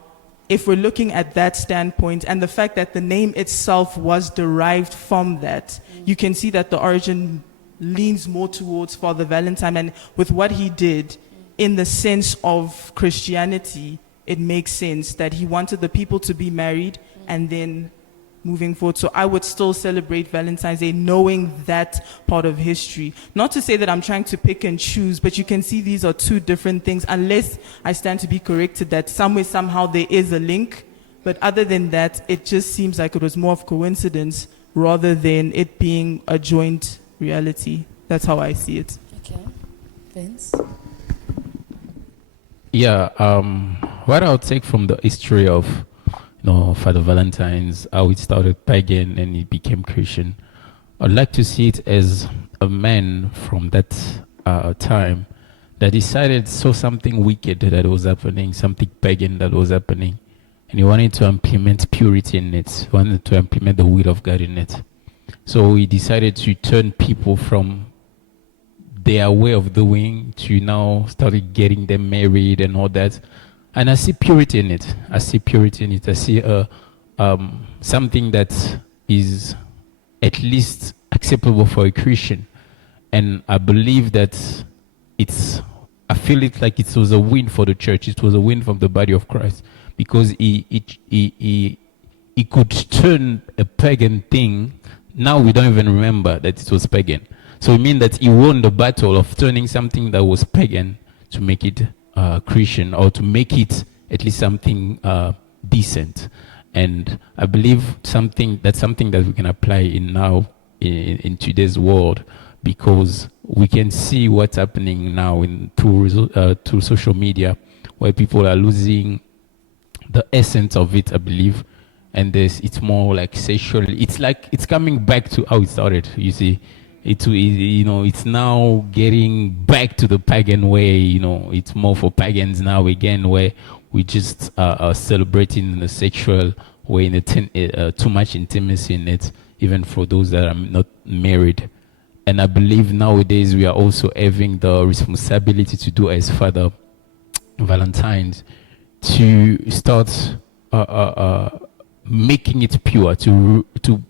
if we're looking at that standpoint, and the fact that the name itself was derived from that, you can see that the origin leans more towards Father Valentine. And with what he did in the sense of Christianity, it makes sense that he wanted the people to be married and then moving forward. So I would still celebrate Valentine's Day knowing that part of history. Not to say that I'm trying to pick and choose, but you can see these are two different things, unless I stand to be corrected that somewhere, somehow there is a link. But other than that, it just seems like it was more of coincidence rather than it being a joint reality. That's how I see it. Okay. Vince? Yeah, what I'll take from the history of Father Valentine's, how it started pagan and he became Christian, I'd like to see it as a man from that time that decided, saw something wicked that was happening, something pagan that was happening, and he wanted to implement purity in it, wanted to implement the will of God in it. So he decided to turn people from their way of doing to now started getting them married and all that. And I see purity in it. I see purity in it. I see something that is at least acceptable for a Christian. And I believe that I feel it like it was a win for the church. It was a win from the body of Christ, because he could turn a pagan thing. Now we don't even remember that it was pagan. So it means that he won the battle of turning something that was pagan to make it Christian, or to make it at least something decent. And I believe that's something that we can apply in today's world, because we can see what's happening now through social media, where people are losing the essence of it, I believe. And it's more like sexual. It's coming back to how it started. You see, it's now getting back to the pagan way. It's more for pagans now again, where we just are celebrating in a sexual way, in too much intimacy in it, even for those that are not married. And I believe nowadays we are also having the responsibility to do as Father Valentine's, to start making it pure, to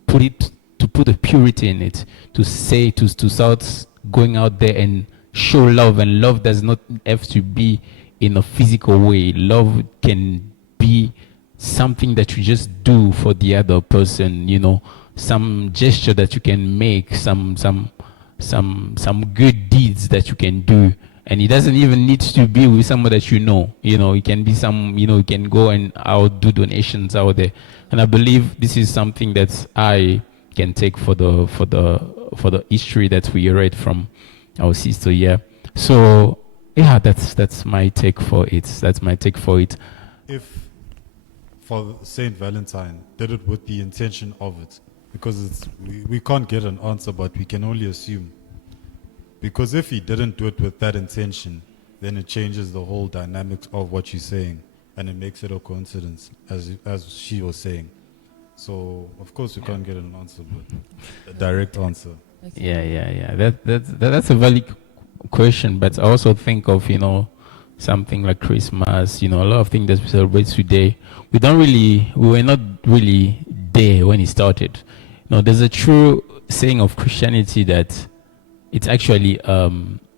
put a purity in it, to start going out there and show love. And love does not have to be in a physical way. Love can be something that you just do for the other person, some gesture that you can make, some good deeds that you can do. And it doesn't even need to be with someone that it can be you can go and do donations out there. And I believe this is something that I can take for the history that we read from our sister here. So yeah, that's my take for it. That's my take for it. If for Saint Valentine did it with the intention of it, because we can't get an answer, but we can only assume. Because if he didn't do it with that intention, then it changes the whole dynamics of what you're saying, and it makes it a coincidence, as she was saying. So of course we can't get an answer, but a direct answer. Okay. Yeah. That's a valid question, but I also think of something like Christmas. A lot of things that we celebrate today, we were not really there when it started. There's a true saying of Christianity that it's actually a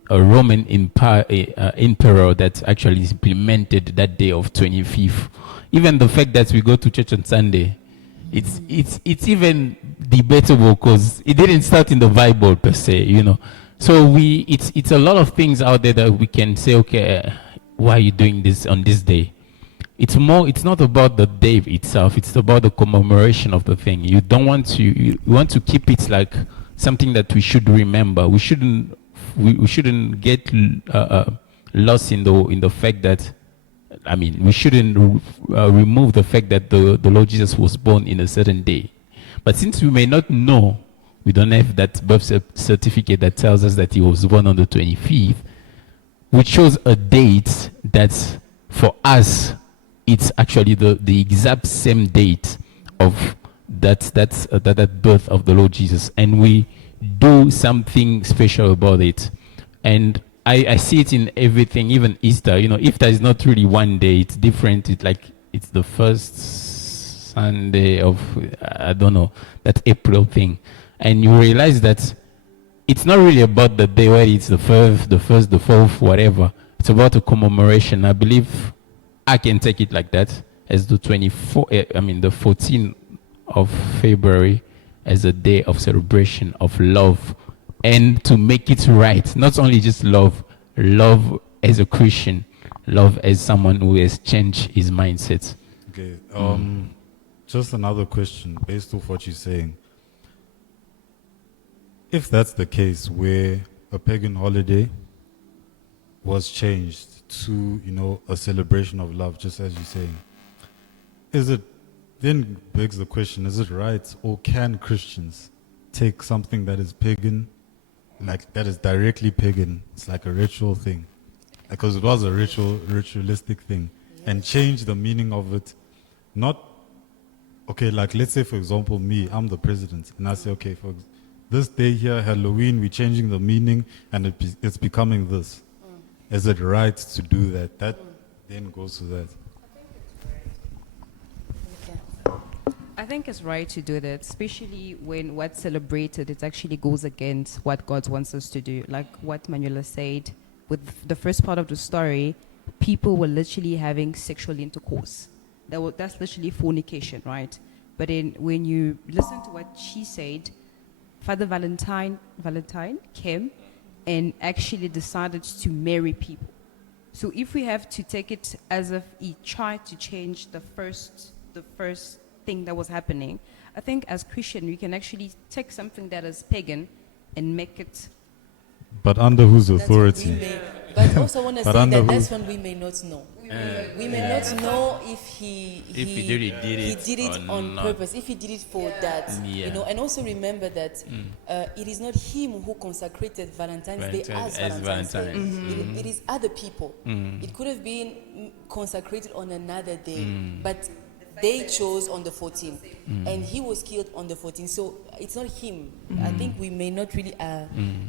Roman emperor that actually implemented that day of 25th. Even the fact that we go to church on Sunday, It's even debatable because it didn't start in the Bible per se, you know. So it's a lot of things out there that we can say, okay, why are you doing this on this day? It's not about the day itself, it's about the commemoration of the thing. You don't want to, you want to keep it like something that we should remember. We shouldn't get lost in the fact that, I mean, we shouldn't remove the fact that the Lord Jesus was born in a certain day. But since we may not know, we don't have that birth certificate that tells us that he was born on the 25th, which shows a date that for us, it's actually the exact same date of that birth of the Lord Jesus. And we do something special about it. And I see it in everything, even Easter. You know, Easter is not really one day, it's different. It's like, it's the first Sunday of, I don't know, that April thing. And you realize that it's not really about the day, where it's the first, the fourth, whatever. It's about a commemoration. I believe I can take it like that, as the 14th of February as a day of celebration of love, and to make it right. Not only just love as a Christian, love as someone who has changed his mindset. Okay, just another question based off what you're saying. If that's the case, where a pagan holiday was changed to, you know, a celebration of love, just as you're saying, then begs the question, is it right, or can Christians take something that is pagan, like that is directly pagan, it's like a ritual thing, because it was a ritualistic thing, and change the meaning of it? Not, okay, like let's say for example me, I'm the president, and I say, okay, for this day here, Halloween, we're changing the meaning and it's becoming this. Is it right to do that? That then goes to that. I think it's right to do that, especially when what's celebrated, it actually goes against what God wants us to do. Like what Manuela said, with the first part of the story, people were literally having sexual intercourse. That's literally fornication, right? But then when you listen to what she said, Father Valentine came and actually decided to marry people. So if we have to take it as if he tried to change the first thing that was happening, I think as Christian we can actually take something that is pagan and make it. But under whose authority? But also want to say that under that's when we may not know. We may not know if he did it on purpose, if he did it for that, you know. And also remember that it is not him who consecrated Valentine's Day as Valentine's Day. It is other people. It could have been consecrated on another day, but they chose on the 14th, and he was killed on the 14th. So it's not him. I think we may not really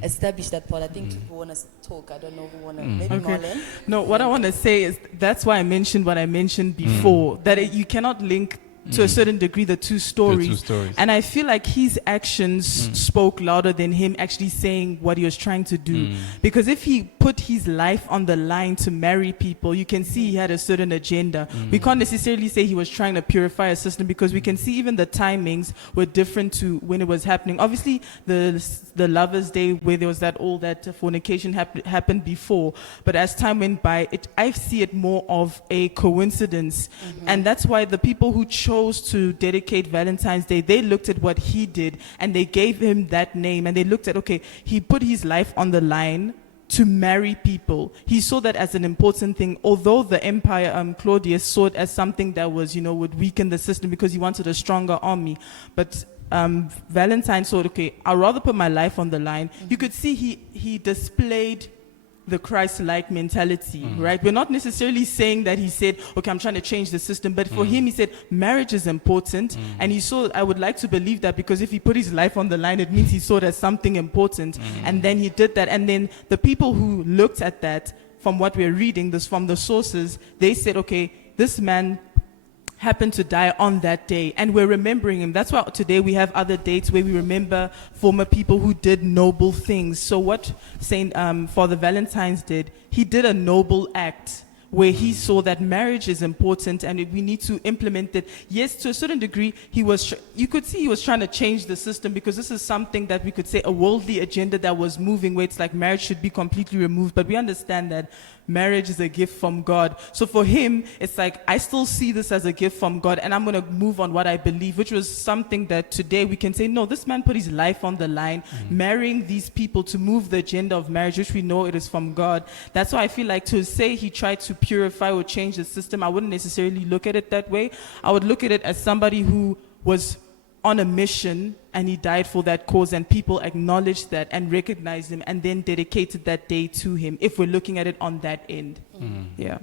establish that part. I think people want to talk. I don't know who want to. Maybe Marlene? No, what I want to say is that's why I mentioned what I mentioned before, that you cannot link to a certain degree the two stories. And I feel like his actions spoke louder than him actually saying what he was trying to do. Because if he put his life on the line to marry people, you can see he had a certain agenda. We can't necessarily say he was trying to purify a system, because we can see even the timings were different to when it was happening. Obviously, the Lovers' Day, where there was that fornication happened before. But as time went by, I see it more of a coincidence. And that's why the people who chose to dedicate Valentine's Day, they looked at what he did and they gave him that name, and they looked at, okay, he put his life on the line to marry people. He saw that as an important thing, although the empire, Claudius, saw it as something that was, would weaken the system because he wanted a stronger army. But Valentine thought, okay, I'd rather put my life on the line. You could see he displayed the Christ-like mentality, right? We're not necessarily saying that he said, okay, I'm trying to change the system, but for him, he said, marriage is important, and he saw, I would like to believe that, because if he put his life on the line, it means he saw it as something important, and then he did that. And then the people who looked at that, from what we're reading, this from the sources, they said, okay, this man happened to die on that day, and we're remembering him. That's why today we have other dates where we remember former people who did noble things. So what Saint Father Valentine's did, he did a noble act where he saw that marriage is important and we need to implement it. Yes, to a certain degree, you could see he was trying to change the system, because this is something that we could say a worldly agenda that was moving, where it's like marriage should be completely removed. But we understand that marriage is a gift from God. So for him, it's like, I still see this as a gift from God, and I'm going to move on what I believe, which was something that today we can say, no, this man put his life on the line, marrying these people to move the agenda of marriage, which we know it is from God. That's why I feel like to say he tried to purify or change the system, I wouldn't necessarily look at it that way. I would look at it as somebody who was on a mission and he died for that cause, and people acknowledged that and recognized him and then dedicated that day to him, if we're looking at it on that end. Yeah.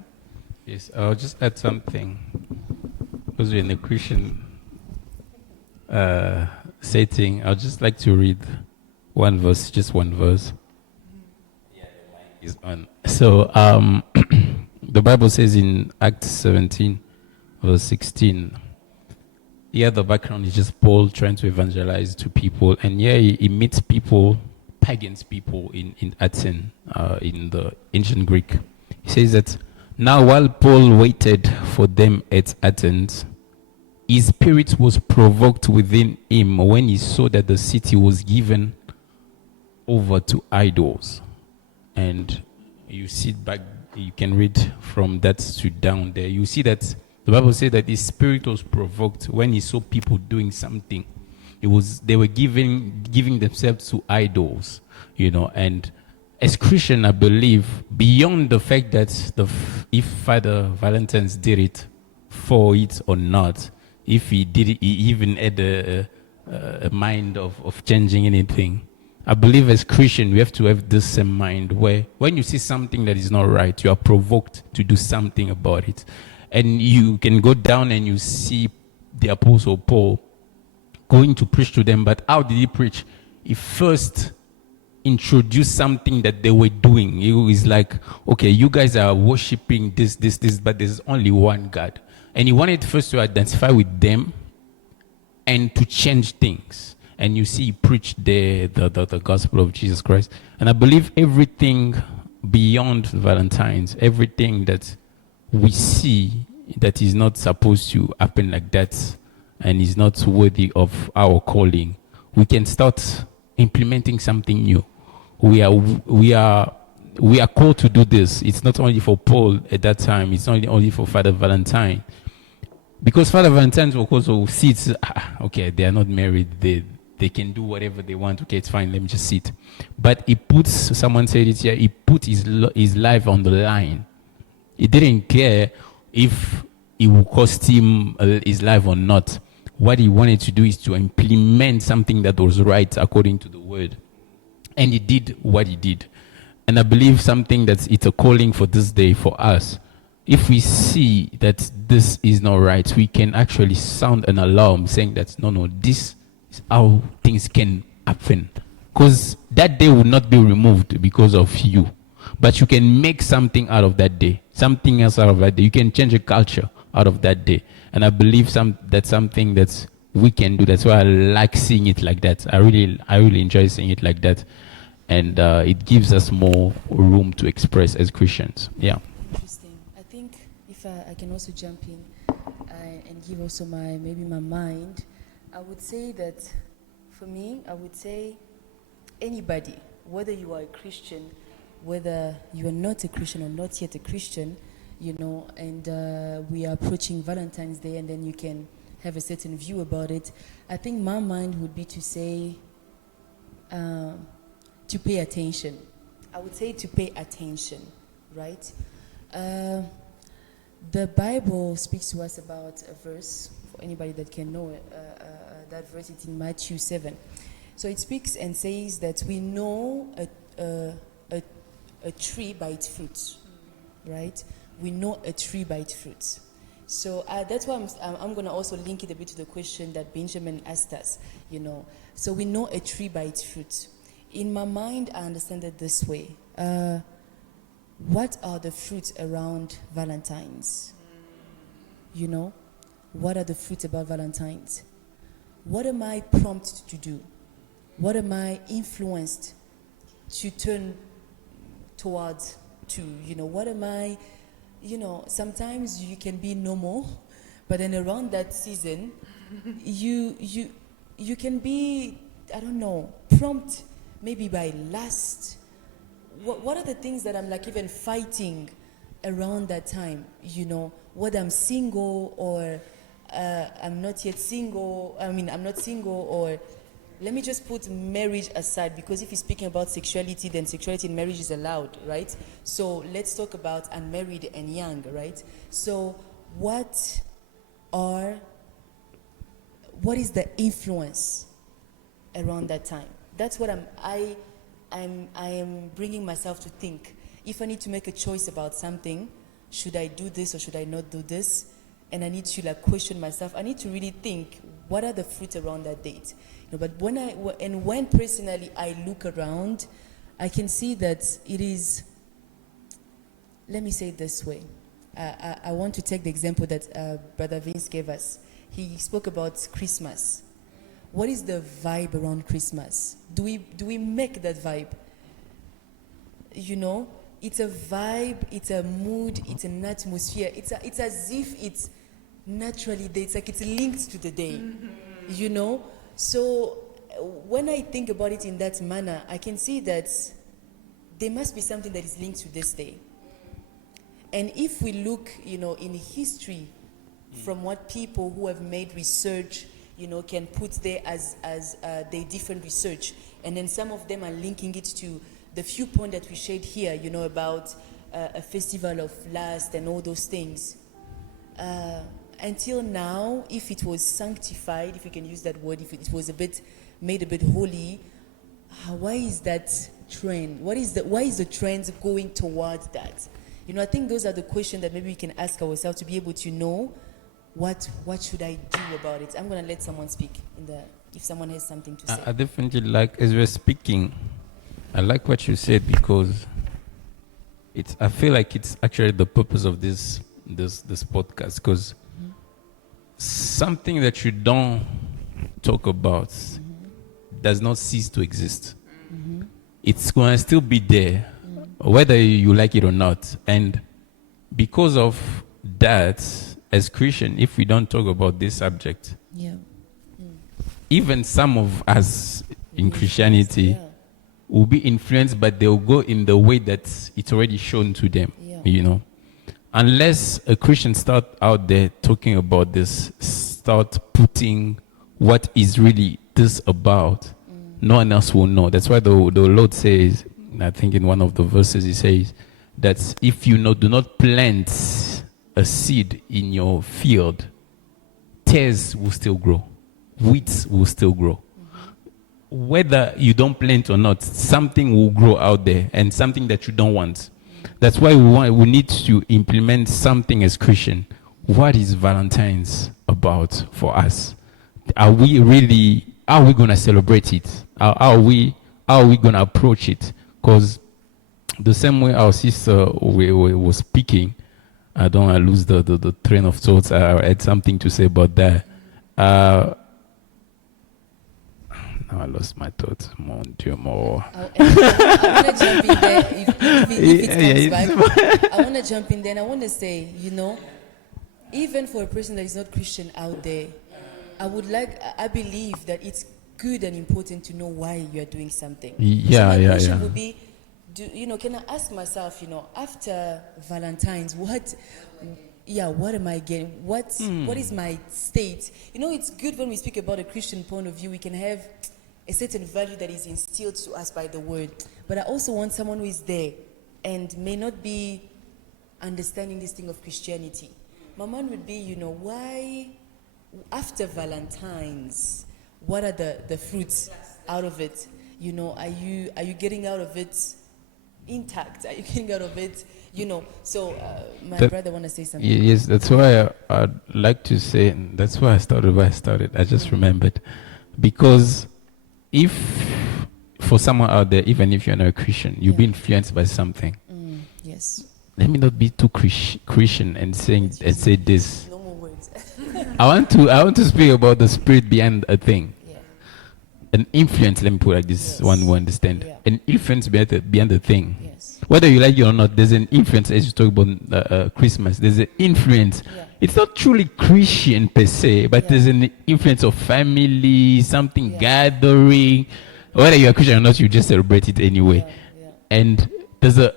Yes, I'll just add something. Because we're in a Christian setting, I'd just like to read one verse, just one verse. Yeah, the mic is on. So, the Bible says in Acts 17, verse 16, here the background is just Paul trying to evangelize to people, and here he meets people, pagans people in Athens, in the ancient Greek. He says that, now while Paul waited for them at Athens, his spirit was provoked within him when he saw that the city was given over to idols. And you see back, you can read from that to down there. You see that the Bible says that his spirit was provoked when he saw people doing something. They were giving themselves to idols, and as Christian, I believe, beyond the fact that if Father Valentine did it for it or not, if he did it, he even had a mind of changing anything. I believe as Christian, we have to have this same mind where when you see something that is not right, you are provoked to do something about it. And you can go down and you see the Apostle Paul going to preach to them, but how did he preach? He first introduced something that they were doing. He was like, okay, you guys are worshiping this, but there's only one God. And he wanted first to identify with them and to change things. And you see, he preached the gospel of Jesus Christ. And I believe everything beyond Valentine's, everything that we see that is not supposed to happen like that and is not worthy of our calling, we can start implementing something new. We are called to do this. It's not only for Paul at that time. It's not only for Father Valentine. Because Father Valentine will also see it, okay, they are not married. They can do whatever they want. Okay, it's fine. Let me just sit. But he puts, someone said it here, he put his life on the line. He didn't care if it would cost him his life or not. What he wanted to do is to implement something that was right according to the word. And he did what he did. And I believe something it's a calling for this day for us. If we see that this is not right, we can actually sound an alarm saying that, no, this is how things can happen. Because that day will not be removed because of you. But you can make something out of that day, something else out of that day. You can change a culture out of that day. And I believe that's something that we can do. That's why I like seeing it like that. I really enjoy seeing it like that. And it gives us more room to express as Christians. Yeah. Interesting. I think if I can also jump in and give also my mind, I would say that for me, I would say anybody, whether you are a Christian, whether you are not a Christian or not yet a Christian, and we are approaching Valentine's Day, and then you can have a certain view about it. I think my mind would be to say, to pay attention. I would say to pay attention, right? The Bible speaks to us about a verse, for anybody that can know it, that verse, it's in Matthew 7. So it speaks and says that we know a tree by its fruits, right? We know a tree by its fruits. So that's why I'm going to also link it a bit to the question that Benjamin asked us, So we know a tree by its fruits. In my mind, I understand it this way. What are the fruits around Valentine's? What are the fruits about Valentine's? What am I prompted to do? What am I influenced to turn towards to? What am I you know, sometimes you can be normal, but then around that season, you can be, I don't know, prompt maybe by lust. What are the things that I'm like even fighting around that time? You know, whether I'm single or I'm not yet single. I mean, I'm not single, or let me just put marriage aside, because if you're speaking about sexuality, then sexuality in marriage is allowed, right? So let's talk about unmarried and young, right? So what is the influence around that time? That's what I am bringing myself to think. If I need to make a choice about something, should I do this or should I not do this? And I need to like question myself. I need to really think, what are the fruits around that date? You know, but when personally I look around, I can see that it is, let me say it this way. I want to take the example that Brother Vince gave us. He spoke about Christmas. What is the vibe around Christmas? Do we make that vibe? You know, it's a vibe, it's a mood, it's an atmosphere. It's as if it's naturally there. It's like it's linked to the day. You know? So when I think about it in that manner, I can see that there must be something that is linked to this day. And if we look, you know, in history, from what people who have made research, you know, can put there as their different research, and then some of them are linking it to the few points that we shared here, you know, about a festival of lust and all those things. Until now, if it was sanctified, if you can use that word, if it was made a bit holy, why is that trend? Why is the trend going towards that? You know, I think those are the questions that maybe we can ask ourselves to be able to know what should I do about it. I'm going to let someone speak if someone has something to say. I definitely like, as we're speaking, I like what you said, because I feel like it's actually the purpose of this podcast, because something that you don't talk about does not cease to exist. It's going to still be there, whether you like it or not. And because of that, as Christian, if we don't talk about this subject, even some of us in Christianity will be influenced, but they'll go in the way that it's already shown to them, you know. Unless a Christian start out there talking about this, start putting what is really this about, no one else will know. That's why the Lord says, I think in one of the verses he says, that if you do not plant a seed in your field, tares will still grow, weeds will still grow. Whether you don't plant or not, something will grow out there, and something that you don't want. That's why we need to implement something as Christian. What is Valentine's about for us? Are we going to celebrate it? How are we going to approach it? Because the same way our sister was speaking, I don't want to lose the train of thoughts. I had something to say about that. Now I lost my thoughts. Mon Dieu, more. I want to jump in there if it comes back. I want to jump in there and I want to say, you know, even for a person that is not Christian out there, I believe that it's good and important to know why you are doing something. So my question would be, can I ask myself, you know, after Valentine's, what am I getting? What is my state? You know, it's good when we speak about a Christian point of view, we can have a certain value that is instilled to us by the word. But I also want someone who is there and may not be understanding this thing of Christianity. My mind would be, you know, why after Valentine's, what are the fruits out of it? You know, are you getting out of it intact? Are you getting out of it? You know, so my brother want to say something. Yes, that's why I'd like to say, that's why I started where I started. I just remembered. Because if, for someone out there, even if you're not a Christian, you'll be influenced by something. Yes. Let me not be too Christian and say this. No more words. I want to speak about the spirit behind a thing. Yeah. An influence, let me put it like this, one will understand. Yeah. An influence behind the thing. Yes. whether you like it or not, there's an influence, as you talk about Christmas, there's an influence. Yeah. It's not truly Christian per se, but Yeah. there's an influence of family, something Yeah. gathering. Whether you're Christian or not, you just celebrate it anyway. Yeah. And there's a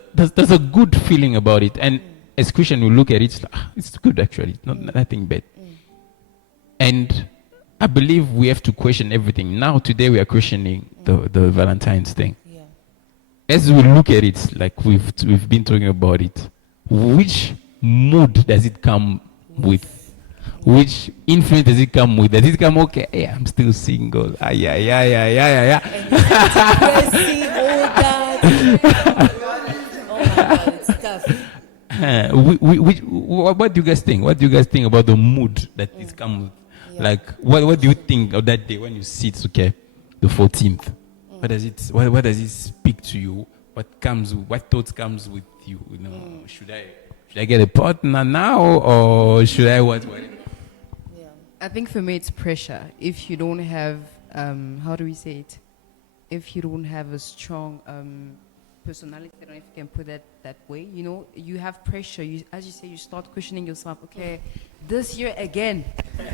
good feeling about it. And as Christian, we look at it, it's like, it's good actually, it's not nothing bad. And I believe we have to question everything. Now, today, we are questioning the Valentine's thing. Yeah. As we look at it, like we've been talking about it, which mood does it come with? Which influence does it come with? Does it come, okay, hey, I'm still single. Yeah. Depressing, all that. Oh my God, it's tough. What do you guys think? What do you guys think about the mood that it comes with? Yeah. Like, what do you think of that day when you sit, okay, the 14th? What does it speak to you? What thoughts comes with you? You know, should I get a partner now, or should I what? Yeah. I think for me it's pressure. If you don't have, how do we say it? If you don't have a strong personality, I don't know if you can put it that way, you know, you have pressure. You, as you say, you start questioning yourself, okay, this year again,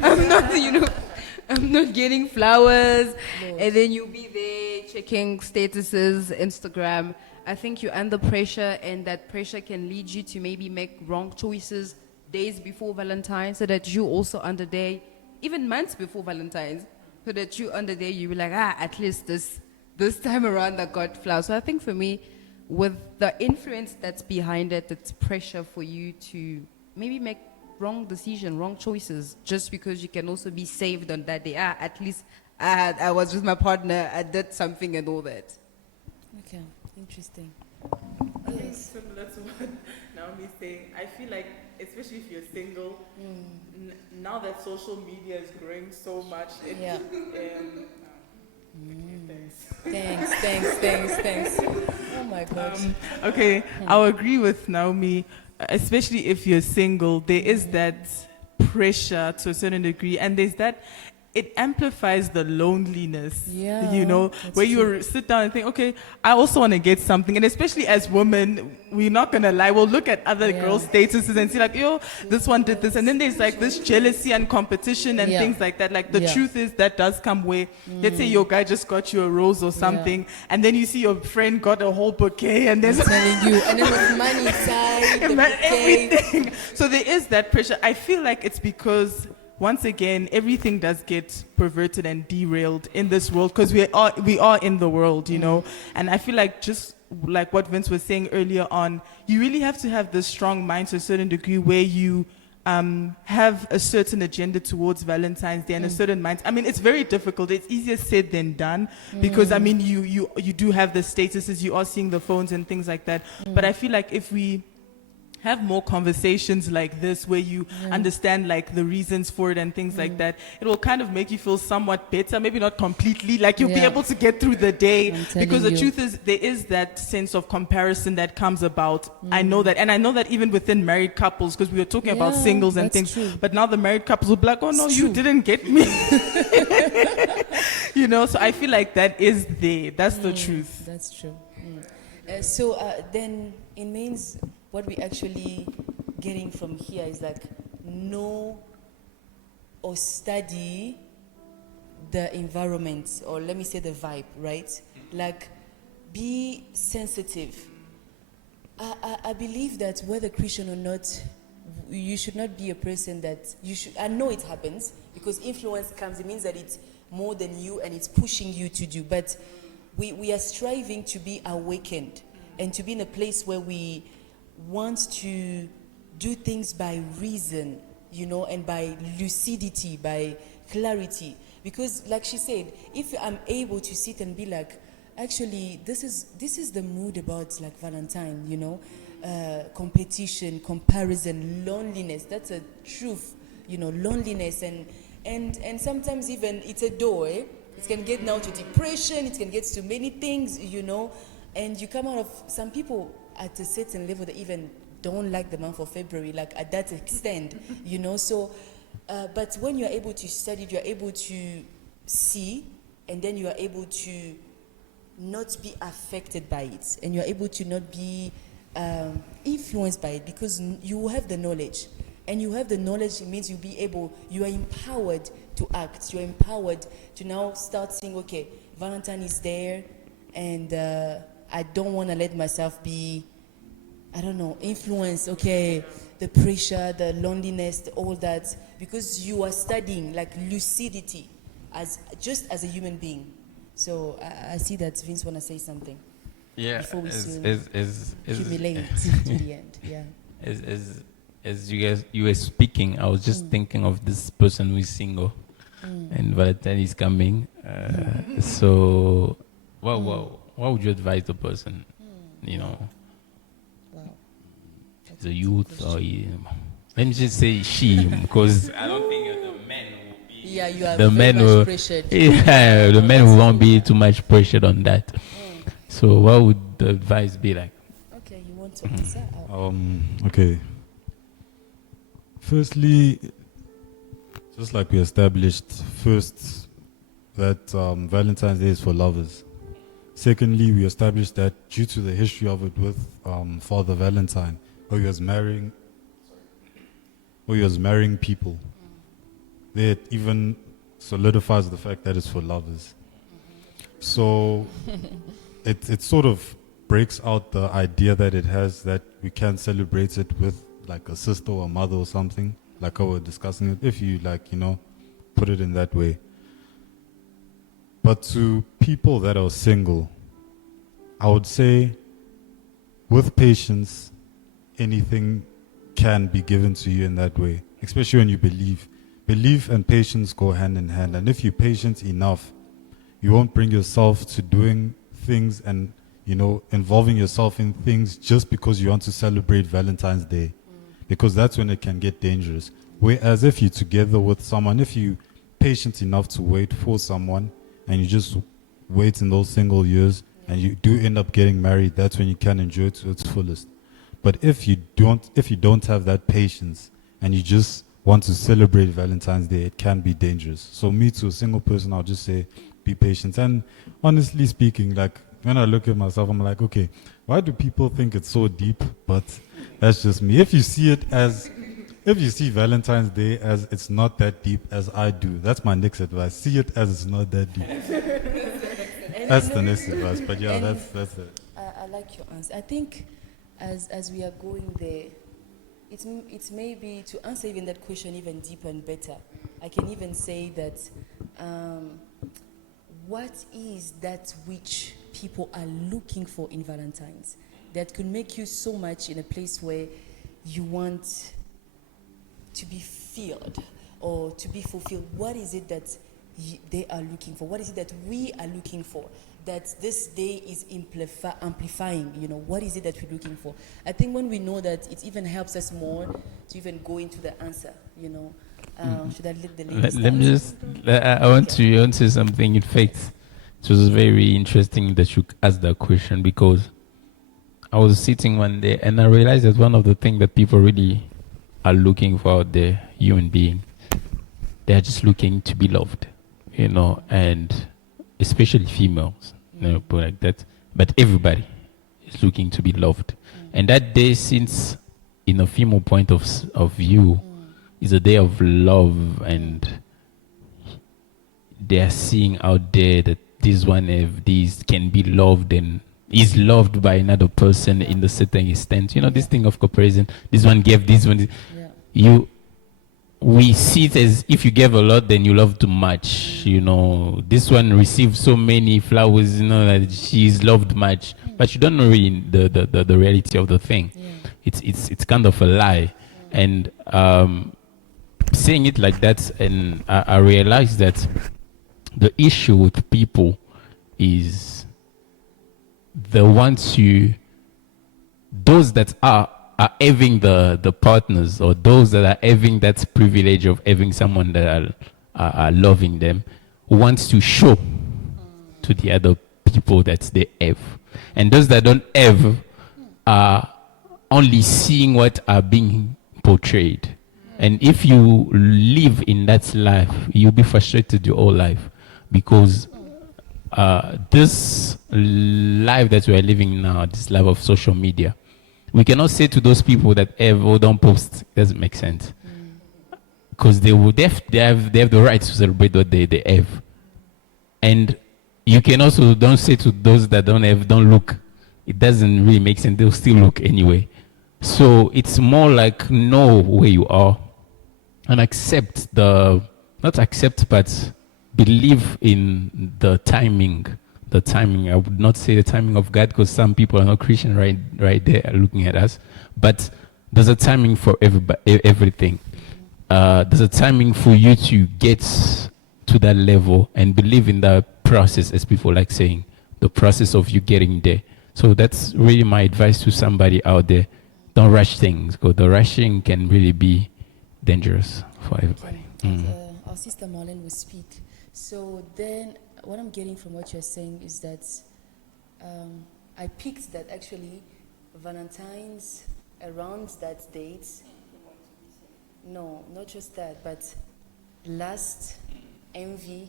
I'm not getting flowers. And then you'll be there checking statuses, Instagram. I think you're under pressure, and that pressure can lead you to maybe make wrong choices days before Valentine's, so that you also under there, even months before Valentine's, so that you under there, you be like, at least this time around I got flowers. So I think for me, with the influence that's behind it, it's pressure for you to maybe make wrong decision, wrong choices, just because you can also be saved on that day. At least I was with my partner, I did something and all that. Okay, interesting. I think Yes. similar to what Naomi's saying, I feel like, especially if you're single, now that social media is growing so much, it, Yeah. thanks. Thanks. Oh my God. Okay, I'll agree with Naomi, especially if you're single. There is that pressure to a certain degree, and there's that, it amplifies the loneliness, Yeah, you know, that's where true. you sit down and think, okay, I also want to get something. And especially as women, we're not going to lie, we'll look at other Yeah. girls' statuses and see like, yo, this one did this. And then there's like this jealousy and competition and Yeah. things like that. Like the Yeah. truth is that does come where, let's say your guy just got you a rose or something, and then you see your friend got a whole bouquet, and there's I'm telling you. And then with money tied, the Man, bouquet. everything. So there is that pressure. I feel like it's because, once again, everything does get perverted and derailed in this world, because we are in the world, you know. And I feel like, just like what Vince was saying earlier on, you really have to have this strong mind to a certain degree, where you have a certain agenda towards Valentine's Day and a certain mind. I mean, it's very difficult. It's easier said than done, because I mean, you do have the statuses, you are seeing the phones and things like that. But I feel like if we have more conversations like this, where you understand like the reasons for it and things like that, it will kind of make you feel somewhat better. Maybe not completely, like you'll be Yeah. able to get through the day, I'm telling because the you. truth is, there is that sense of comparison that comes about. I know that, and I know that even within married couples, because we were talking about Yeah, singles and that's things, true. but now the married couples will be like, oh no, It's you true. didn't get me. You know, so I feel like that is there. That's the truth. That's true. So then it means what we actually getting from here is like, know or study the environment, or let me say the vibe, right? Like, be sensitive. I believe that whether Christian or not, you should not be a person that you should. I know it happens because influence comes. It means that it's more than you and it's pushing you to do. But we are striving to be awakened and to be in a place where we want to do things by reason, you know, and by lucidity, by clarity. Because, like she said, if I'm able to sit and be like, actually, this is the mood about like Valentine, you know, competition, comparison, loneliness. That's a truth, you know, loneliness, and sometimes even it's a door. It can get now to depression. It can get to many things, you know, and you come out of, some people at a certain level that even don't like the month of February, like at that extent, you know. So, but when you're able to study, you're able to see, and then you are able to not be affected by it, and you're able to not be influenced by it because you have the knowledge. And you have the knowledge, it means you are empowered to act. You're empowered to now start saying, okay, Valentine is there, and I don't want to let myself be, I don't know, influenced, okay, the pressure, the loneliness, all that, because you are studying like lucidity just as a human being. So I see that Vince want to say something. Yeah, Before we soon humiliate to the end. Yeah. As you were speaking, I was just thinking of this person who is single, and Valentine is coming. So, what would you advise the person? You know, Wow. the youth, or let me just say she, because I don't think the men will be. Yeah, you are The very men much will. pressured. Yeah, the men won't be too much pressured on that. So, what would the advice be like? Okay, you want to answer? Okay. Firstly, just like we established, first that Valentine's Day is for lovers. Secondly, we established that due to the history of it with Father Valentine, where he was marrying people, that even solidifies the fact that it's for lovers. So it sort of breaks out the idea that it has that we can celebrate it with like a sister or a mother or something, like how we're discussing it, if you put it in that way. But to people that are single, I would say with patience, anything can be given to you in that way, especially when you believe. Belief and patience go hand in hand. And if you're patient enough, you won't bring yourself to doing things and, involving yourself in things just because you want to celebrate Valentine's Day. Because that's when it can get dangerous. Whereas if you're together with someone, if you're patient enough to wait for someone and you just wait in those single years and you do end up getting married, that's when you can enjoy it to its fullest. But if you don't have that patience and you just want to celebrate Valentine's Day, it can be dangerous. So me, to a single person, I'll just say be patient. And honestly speaking, like when I look at myself, I'm like, okay, why do people think it's so deep? But that's just me. If you see Valentine's Day as it's not that deep as I do, that's my next advice. See it as it's not that deep. That's the next advice. But yeah, that's it. I like your answer. I think as we are going there, it's maybe to answer even that question even deeper and better. I can even say that what is that which people are looking for in Valentine's that could make you so much in a place where you want to be filled or to be fulfilled? What is it that they are looking for? What is it that we are looking for that this day is amplifying? What is it that we're looking for? I think when we know that, it even helps us more to even go into the answer. Should I let the ladies Let me just. I want to say something. In fact, it was very interesting that you asked that question, because I was sitting one day and I realized that one of the things that people really are looking for out there, human being, they are just looking to be loved, and especially females, people like that. But everybody is looking to be loved. And that day, since in a female point of view, is a day of love, and they are seeing out there that this one can be loved and is loved by another person in the certain extent. This thing of comparison. This one gave this one. We see it as if you gave a lot, then you love too much. This one received so many flowers. That she is loved much, but you don't know really the reality of the thing. It's kind of a lie, and saying it like that, and I realized that the issue with people is those that are having the partners, or those that are having that privilege of having someone that are loving them, wants to show to the other people that they have. And those that don't have are only seeing what are being portrayed. And if you live in that life, you'll be frustrated your whole life, because this life that we are living now, this life of social media, We cannot say to those people that oh, don't post. It doesn't make sense. Because they have the right to celebrate what they have. And you can also don't say to those that don't look. It doesn't really make sense. They'll still look anyway. So it's more like know where you are and not accept, but believe in the timing. The timing. I would not say the timing of God, because some people are not Christian right there looking at us. But there's a timing for everything. There's a timing for you to get to that level and believe in the process, as people like saying, the process of you getting there. So that's really my advice to somebody out there. Don't rush things, because the rushing can really be dangerous for everybody. Our sister Marlene will speak. So then, what I'm getting from what you're saying is that I picked that actually Valentine's around that date. No, not just that, but lust, envy,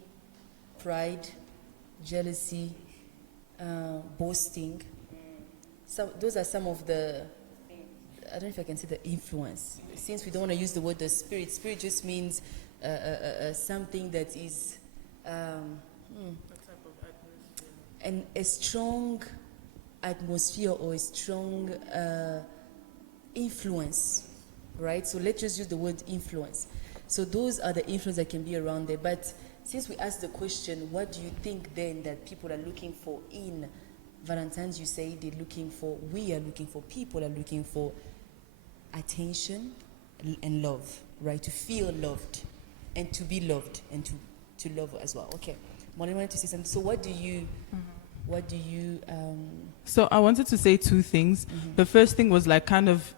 pride, jealousy, boasting. Those are some of the, I don't know if I can say the influence. Since we don't want to use the word the spirit, spirit just means something that is and a strong atmosphere or a strong influence, right? So let's just use the word influence. So those are the influence that can be around there. But since we asked the question, what do you think then that people are looking for in Valentine's? You say they're looking for, we are looking for, people are looking for attention and love, right? To feel loved and to be loved and to love as well. Okay. Molly wanted to say something. So what do you So I wanted to say two things. The first thing was like kind of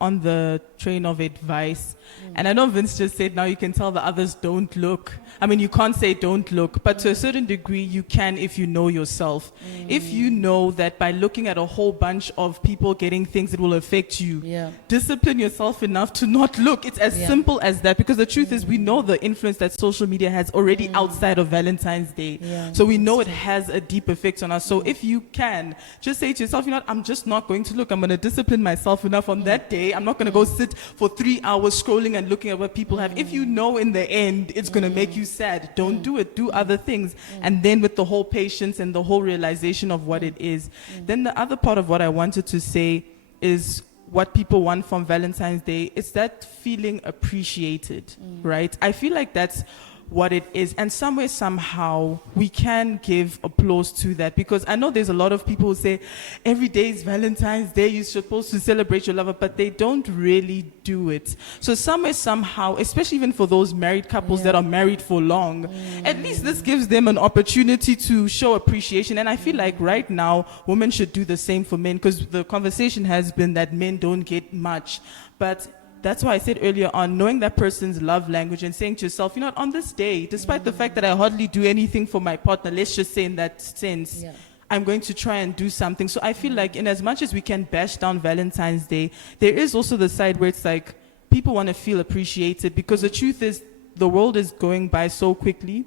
on the train of advice. And I know Vince just said now you can tell the others don't look. I mean, you can't say don't look, but to a certain degree you can if you know yourself. If you know that by looking at a whole bunch of people getting things, it will affect you. Yeah. Discipline yourself enough to not look. It's as simple as that, because the truth is we know the influence that social media has already outside of Valentine's Day. Yeah, So we know it has a deep effect on us. So if you can, just say to yourself, you know what, I'm just not going to look. I'm going to discipline myself enough on that day. I'm not going to go sit for 3 hours scrolling and looking at what people have. If you know in the end it's going to make you sad, don't do it. Do other things. And then with the whole patience and the whole realization of what it is. Then the other part of what I wanted to say is what people want from Valentine's Day. It's that feeling appreciated, right? I feel like that's what it is, and somewhere somehow we can give applause to that, because I know there's a lot of people who say every day is Valentine's Day, you're supposed to celebrate your lover, but they don't really do it. So somewhere somehow, especially even for those married couples that are married for long, at least this gives them an opportunity to show appreciation. And I feel like right now women should do the same for men, because the conversation has been that men don't get much. But that's why I said earlier on, knowing that person's love language and saying to yourself, you know what, on this day, despite the fact that I hardly do anything for my partner, let's just say in that sense, I'm going to try and do something. So I feel like in as much as we can bash down Valentine's Day, there is also the side where it's like people want to feel appreciated, because the truth is the world is going by so quickly.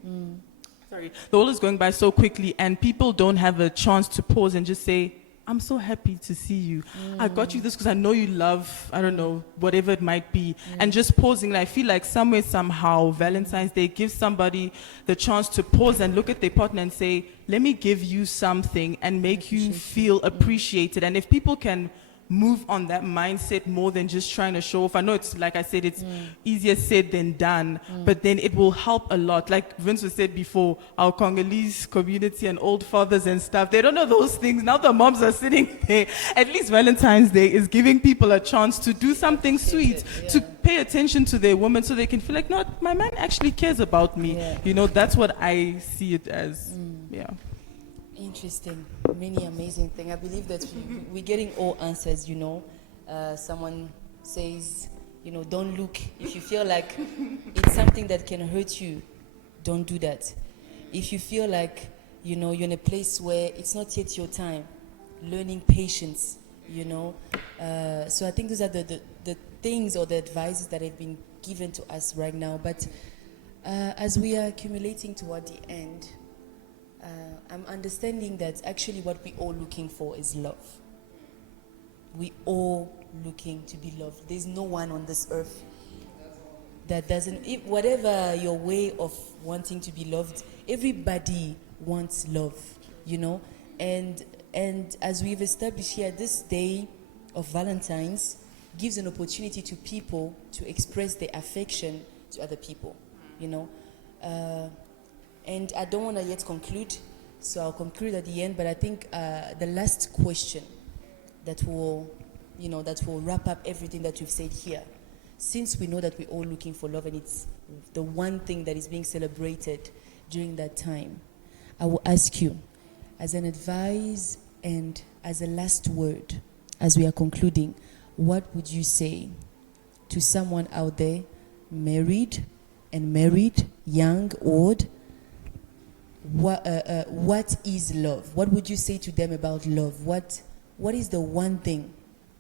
The world is going by so quickly, and people don't have a chance to pause and just say, I'm so happy to see you. I got you this because I know you love, I don't know, whatever it might be. And just pausing, and I feel like somewhere, somehow, Valentine's Day gives somebody the chance to pause and look at their partner and say, let me give you something and make you feel appreciated. And if people can move on that mindset more than just trying to show off. I know it's, like I said, it's easier said than done, but then it will help a lot. Like Vince was said before, our Congolese community and old fathers and stuff, they don't know those things. Now the moms are sitting there. At least Valentine's Day is giving people a chance to do something sweet, to pay attention to their woman, so they can feel like, no, my man actually cares about me. You know, that's what I see it as. Interesting. Many amazing things. I believe that we're getting all answers, you know. Someone says, you know, don't look. If you feel like it's something that can hurt you, don't do that. If you feel like, you know, you're in a place where it's not yet your time, learning patience, you know. So I think those are the things or the advices that have been given to us right now. But as we are accumulating toward the end, I'm understanding that actually what we're all looking for is love. we all looking to be loved. There's no one on this earth that doesn't, whatever your way of wanting to be loved, everybody wants love, you know. And as we've established here, this day of Valentine's gives an opportunity to people to express their affection to other people, you know. And I don't want to yet conclude, so I'll conclude at the end. But I think the last question that will wrap up everything that we've said here, since we know that we're all looking for love and it's the one thing that is being celebrated during that time, I will ask you, as an advice and as a last word, as we are concluding, what would you say to someone out there, married, young, old? What is love? What would you say to them about love? What is the one thing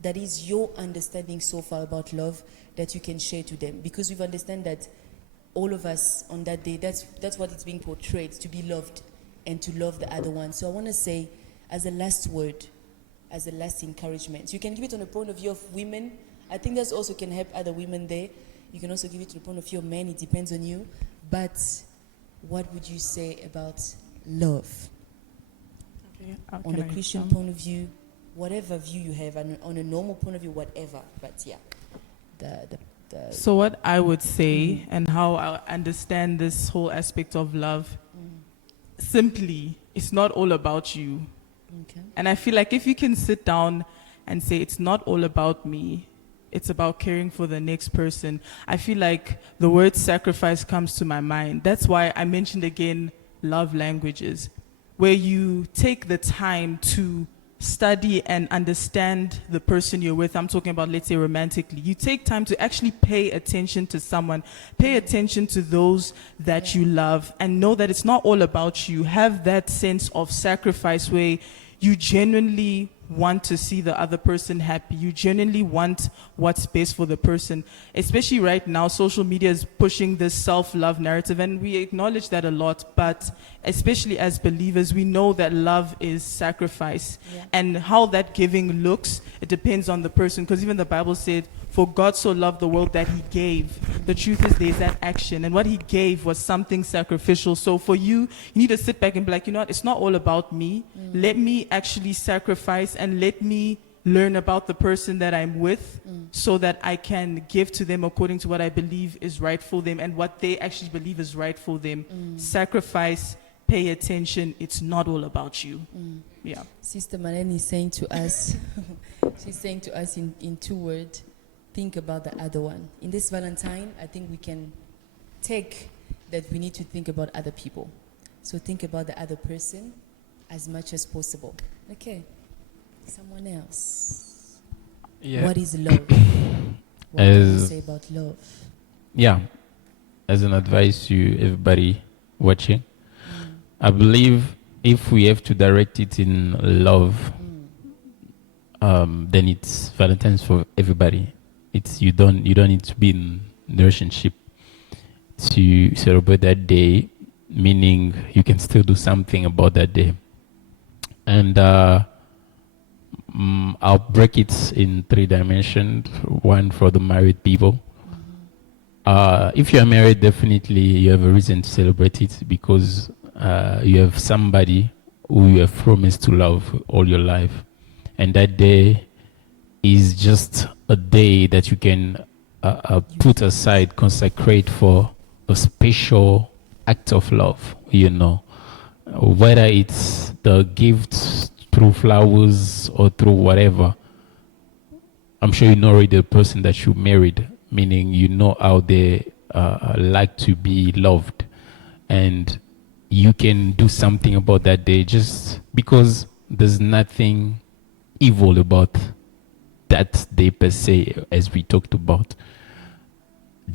that is your understanding so far about love that you can share to them? Because we've understand that all of us on that day, that's what it's being portrayed, to be loved and to love the other one. So I want to say, as a last word, as a last encouragement, you can give it on the point of view of women. I think that also can help other women there. You can also give it to the point of view of men. It depends on you. But what would you say about love? Okay, On a Christian point of view, whatever view you have, and on a normal point of view, whatever. But yeah, so what I would say and how I understand this whole aspect of love, simply, it's not all about you. Okay. And I feel like if you can sit down and say, it's not all about me, it's about caring for the next person, I feel like the word sacrifice comes to my mind. That's why I mentioned again love languages, where you take the time to study and understand the person you're with. I'm talking about, let's say, romantically. You take time to actually pay attention to someone, pay attention to those that you love, and know that it's not all about you. Have that sense of sacrifice where you genuinely want to see the other person happy. You genuinely want what's best for the person. Especially right now, social media is pushing this self-love narrative, and we acknowledge that a lot. But especially as believers, we know that love is sacrifice. Yeah. And how that giving looks, it depends on the person. Because even the Bible said, for God so loved the world that he gave. The truth is, there's that action. And what he gave was something sacrificial. So for you, you need to sit back and be like, you know what, it's not all about me. Let me actually sacrifice and let me learn about the person that I'm with so that I can give to them according to what I believe is right for them and what they actually believe is right for them. Sacrifice, pay attention. It's not all about you. Yeah. Sister Marlene is saying to us, she's saying to us in 2 words, think about the other one. In this Valentine, I think we can take that we need to think about other people. So think about the other person as much as possible. Okay. Someone else. Yeah. What is love? What do you say about love? Yeah. As an advice to everybody watching, I believe if we have to direct it in love, then it's Valentine's for everybody. You don't need to be in a relationship to celebrate that day, meaning you can still do something about that day. And I'll break it in 3 dimensions. One for the married people. If you are married, definitely you have a reason to celebrate it because you have somebody who you have promised to love all your life. And that day is just a day that you can put aside, consecrate for a special act of love, you know. Whether it's the gifts through flowers or through whatever. I'm sure you know already the person that you married, meaning you know how they like to be loved. And you can do something about that day just because there's nothing evil about that day per se, as we talked about.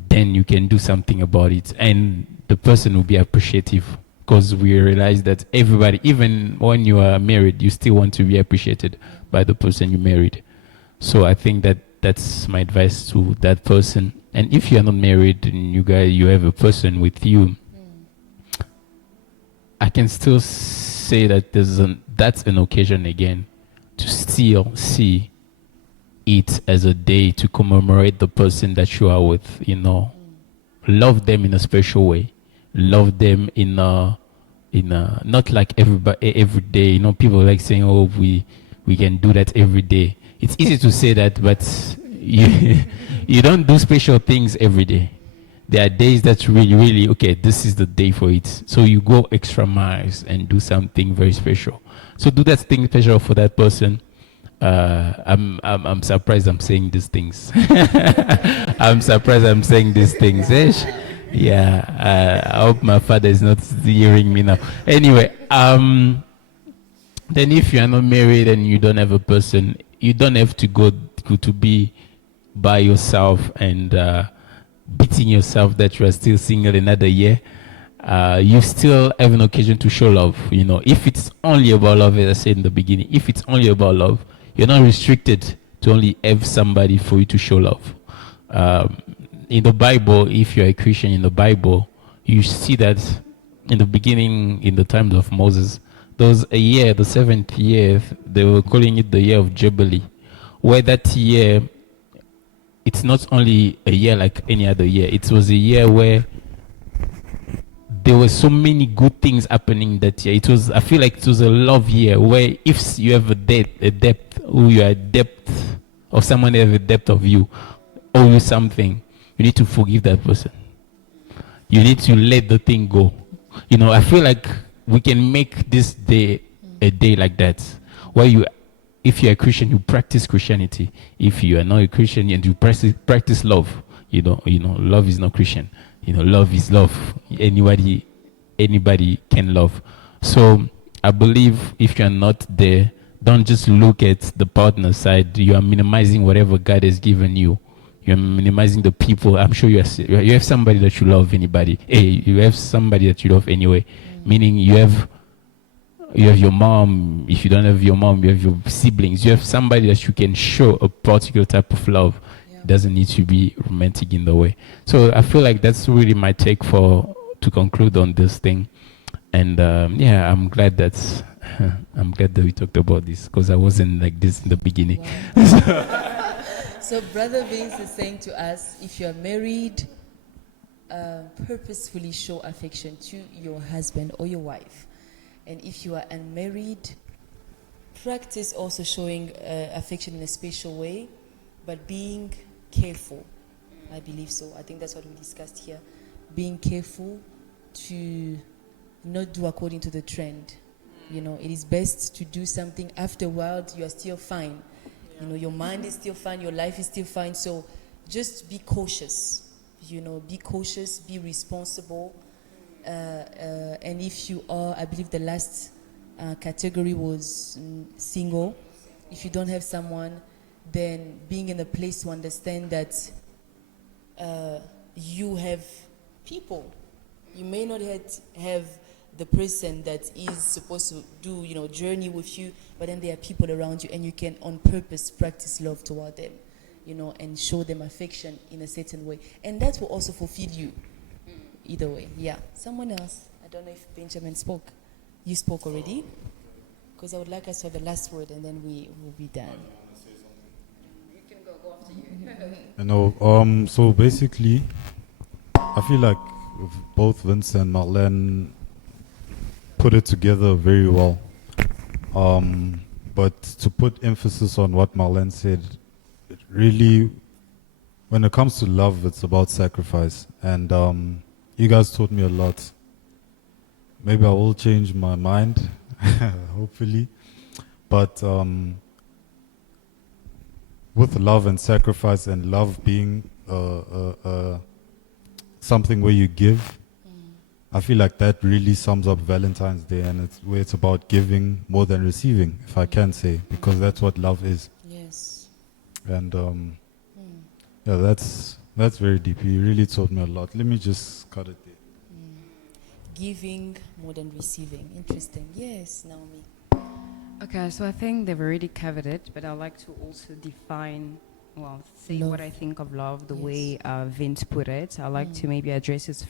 Then you can do something about it, and the person will be appreciative because we realize that everybody, even when you are married, you still want to be appreciated by the person you married. So I think that that's my advice to that person. And if you are not married and you have a person with you, I can still say that that's an occasion again to still see it as a day to commemorate the person that you are with, you know. Love them in a special way. Love them in a not like every day. You know, people like saying, "Oh, we can do that every day." It's easy to say that, but you you don't do special things every day. There are days that's really okay. This is the day for it. So you go extra miles and do something very special. So do that thing special for that person. I'm surprised I'm saying these things. I'm surprised I'm saying these things. Yeah, I hope my father is not hearing me now. Anyway, then if you are not married and you don't have a person, you don't have to go to be by yourself and beating yourself that you are still single another year. You still have an occasion to show love. You know, if it's only about love, as I said in the beginning, if it's only about love, you're not restricted to only have somebody for you to show love. In the Bible, if you're a Christian in the Bible, you see that in the beginning, in the times of Moses, there was a year, the 7th year, they were calling it the year of Jubilee, where that year, it's not only a year like any other year, it was a year where there were so many good things happening that year. I feel like it was a love year where if you have a depth, or you are a depth of someone have a depth of you, owe you something, you need to forgive that person. You need to let the thing go. You know, I feel like we can make this day a day like that, where if you're a Christian, you practice Christianity. If you are not a Christian, and you practice love, you know, love is not Christian. You know, love is love. Anybody can love. So I believe if you're not there, don't just look at the partner side. You are minimizing whatever God has given you. You're minimizing the people. I'm sure you have somebody that you love. Anybody? Hey, you have somebody that you love anyway. Meaning you have your mom. If you don't have your mom, you have your siblings. You have somebody that you can show a particular type of love. It doesn't need to be romantic in the way. So I feel like that's really my take to conclude on this thing. And I'm glad that we talked about this, because I wasn't like this in the beginning. Wow. So Brother Vince is saying to us, if you're married, purposefully show affection to your husband or your wife. And if you are unmarried, practice also showing affection in a special way, but being careful. I believe so. I think that's what we discussed here. Being careful to not do according to the trend. You know, it is best to do something afterward. You are still fine. You know, your mind is still fine, your life is still fine. So just be cautious. You know, be cautious, be responsible. And if you are, I believe the last category was single. If you don't have someone, then being in a place to understand that you have people. You may not have the person that is supposed to do, you know, journey with you, but then there are people around you, and you can on purpose practice love toward them, you know, and show them affection in a certain way. And that will also fulfill you. Either way, yeah. Someone else. I don't know if Benjamin spoke. You spoke already? Because I would like us to have the last word, and then we will be done. You can go after you. You know, so basically, I feel like both Vince and Marlene put it together very well. But to put emphasis on what Marlene said, it really, when it comes to love, it's about sacrifice. And you guys taught me a lot. Maybe I will change my mind, hopefully. But with love and sacrifice, and love being something where you give, I feel like that really sums up Valentine's Day, and it's where it's about giving more than receiving, if I can say, because that's what love is. Yes. And yeah, that's very deep. You really taught me a lot. Let me just cut it there. Giving more than receiving. Interesting. Yes, Naomi. Okay, so I think they've already covered it, but I'd like to also say Love. what I think of love, the Yes. way Vince put it. I'd like to maybe address it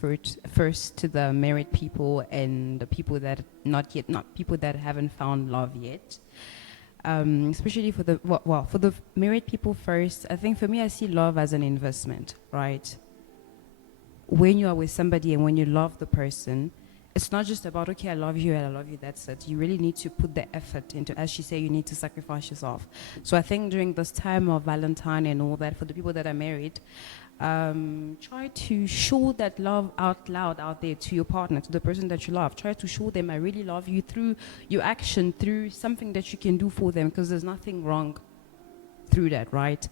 first to the married people and the people that not people that haven't found love yet. especially for the for the married people first. I think for me, I see love as an investment, right? When you are with somebody and when you love the person, it's not just about, okay, I love you and I love you, that's it. You really need to put the effort into, as she said, you need to sacrifice yourself. So I think during this time of Valentine and all that, for the people that are married, try to show that love out loud out there to your partner, to the person that you love. Try to show them I really love you through your action, through something that you can do for them, because there's nothing wrong through that, right?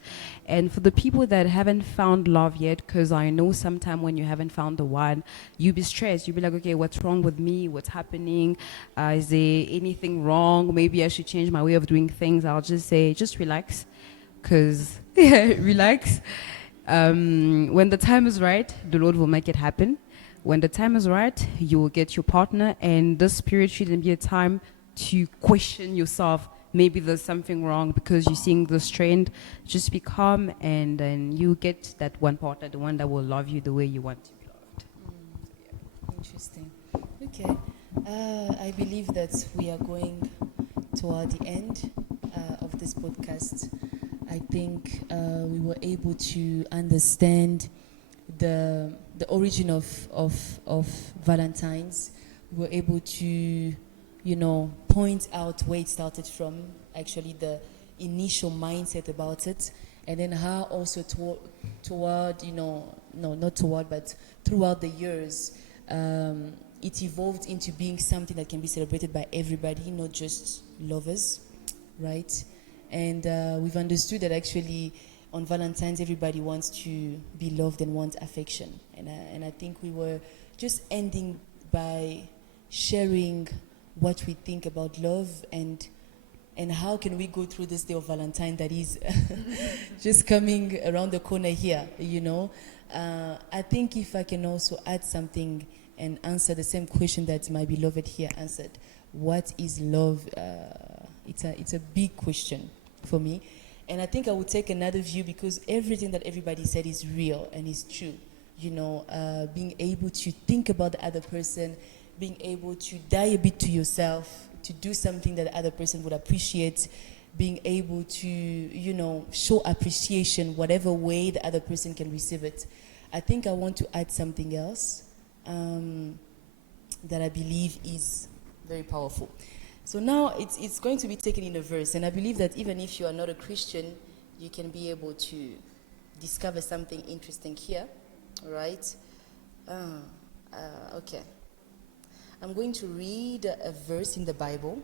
And for the people that haven't found love yet, because I know sometime when you haven't found the one, you be stressed. You be like, okay, what's wrong with me? What's happening? Is there anything wrong? Maybe I should change my way of doing things. I'll just say, just relax, because relax. When the time is right, the Lord will make it happen. When the time is right, you will get your partner, and this period shouldn't be a time to question yourself. Maybe there's something wrong because you're seeing this trend. Just be calm, and then you get that one partner, the one that will love you the way you want to be loved. Interesting. Okay. I believe that we are going toward the end of this podcast. I think we were able to understand the origin of Valentine's. We were able to, point out where it started from, actually the initial mindset about it, and then how also throughout the years, it evolved into being something that can be celebrated by everybody, not just lovers, right? And we've understood that actually on Valentine's, everybody wants to be loved and wants affection. And I think we were just ending by sharing what we think about love and how can we go through this day of Valentine that is just coming around the corner here, I think if I can also add something and answer the same question that my beloved here answered, what is love? It's a big question for me. And I think I would take another view, because everything that everybody said is real and is true. Being able to think about the other person, being able to die a bit to yourself, to do something that the other person would appreciate, being able to, show appreciation, whatever way the other person can receive it. I think I want to add something else that I believe is very powerful. So now it's going to be taken in a verse, and I believe that even if you are not a Christian, you can be able to discover something interesting here, right? Okay. I'm going to read a verse in the Bible.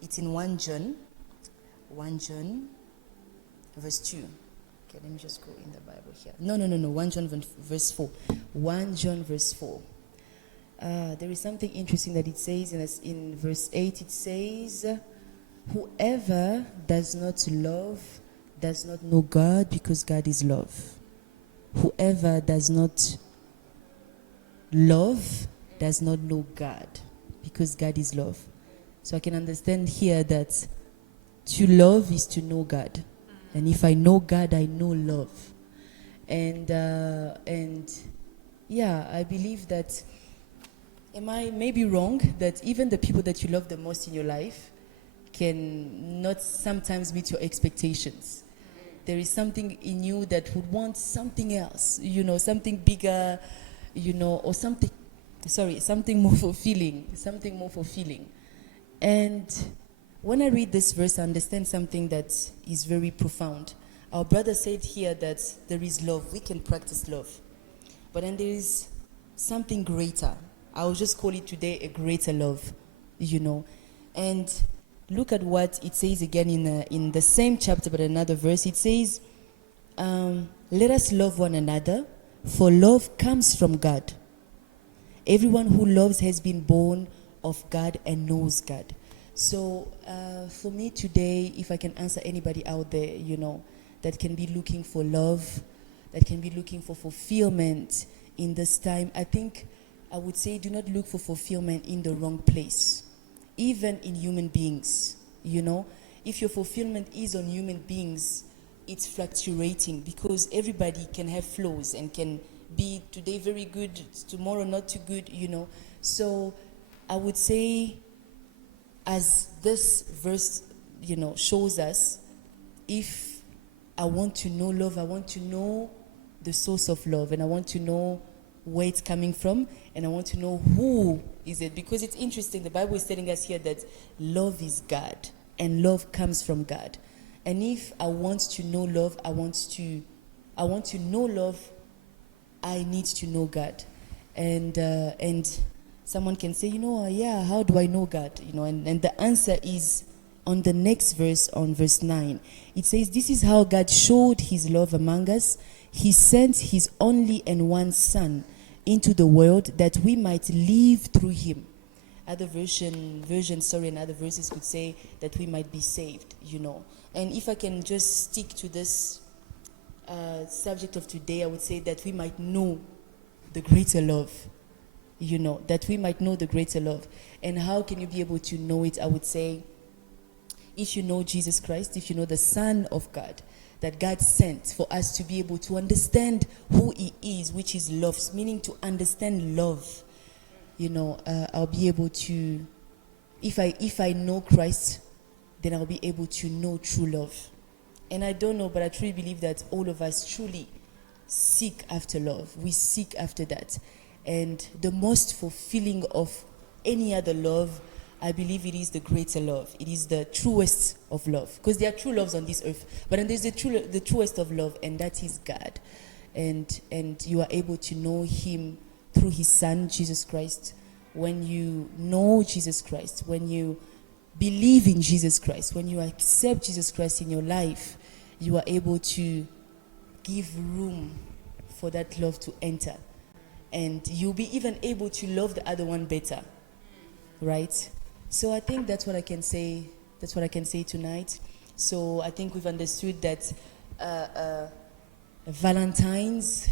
It's in 1 John, verse 2. Okay, let me just go in the Bible here. No, 1 John verse 4. 1 John verse 4. There is something interesting that it says in verse 8. It says, whoever does not love does not know God, because God is love. Whoever does not love does not know God, because God is love. So I can understand here that to love is to know God. And if I know God, I know love. And yeah, I believe that, I may be wrong, that even the people that you love the most in your life can not sometimes meet your expectations. There is something in you that would want something else, something bigger, or something more fulfilling, And when I read this verse, I understand something that is very profound. Our brother said here that there is love. We can practice love. But then there is something greater. I will just call it today a greater love, And look at what it says again in the same chapter, but another verse. It says, let us love one another, for love comes from God. Everyone who loves has been born of God and knows God. So for me today, if I can answer anybody out there, that can be looking for love, that can be looking for fulfillment in this time, I think I would say do not look for fulfillment in the wrong place, even in human beings. If your fulfillment is on human beings, it's fluctuating, because everybody can have flaws and can be today very good, tomorrow not too good, So I would say as this verse, shows us, if I want to know love, I want to know the source of love, and I want to know where it's coming from, and I want to know who is it. Because it's interesting, the Bible is telling us here that love is God, and love comes from God. And if I want to know love, I want to know love, I need to know God. And someone can say, yeah, how do I know God? And the answer is on the next verse, on verse 9. It says, this is how God showed his love among us. He sent his only and one Son into the world that we might live through him. Other and other verses could say that we might be saved, And if I can just stick to this subject of today, I would say that we might know the greater love, that we might know the greater love. And how can you be able to know it? I would say, if you know Jesus Christ, if you know the Son of God, that God sent for us to be able to understand who he is, which is love, meaning to understand love, I'll be able to, if I know Christ, then I'll be able to know true love. And I don't know, but I truly believe that all of us truly seek after love. We seek after that. And the most fulfilling of any other love, I believe it is the greater love. It is the truest of love. Because there are true loves on this earth. But then there's the truest of love, and that is God. And you are able to know him through his Son, Jesus Christ. When you know Jesus Christ, when you believe in Jesus Christ, when you accept Jesus Christ in your life, you are able to give room for that love to enter. And you'll be even able to love the other one better. Right? So I think that's what I can say. That's what I can say tonight. So I think we've understood that Valentine's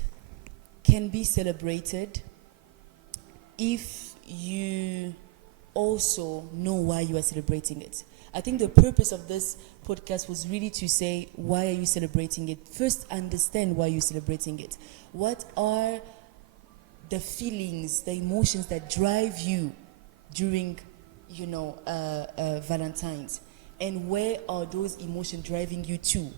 can be celebrated if you also know why you are celebrating it. I think the purpose of this podcast was really to say, why are you celebrating it? First, understand why you're celebrating it. What are the feelings, the emotions that drive you during, Valentine's? And where are those emotions driving you to,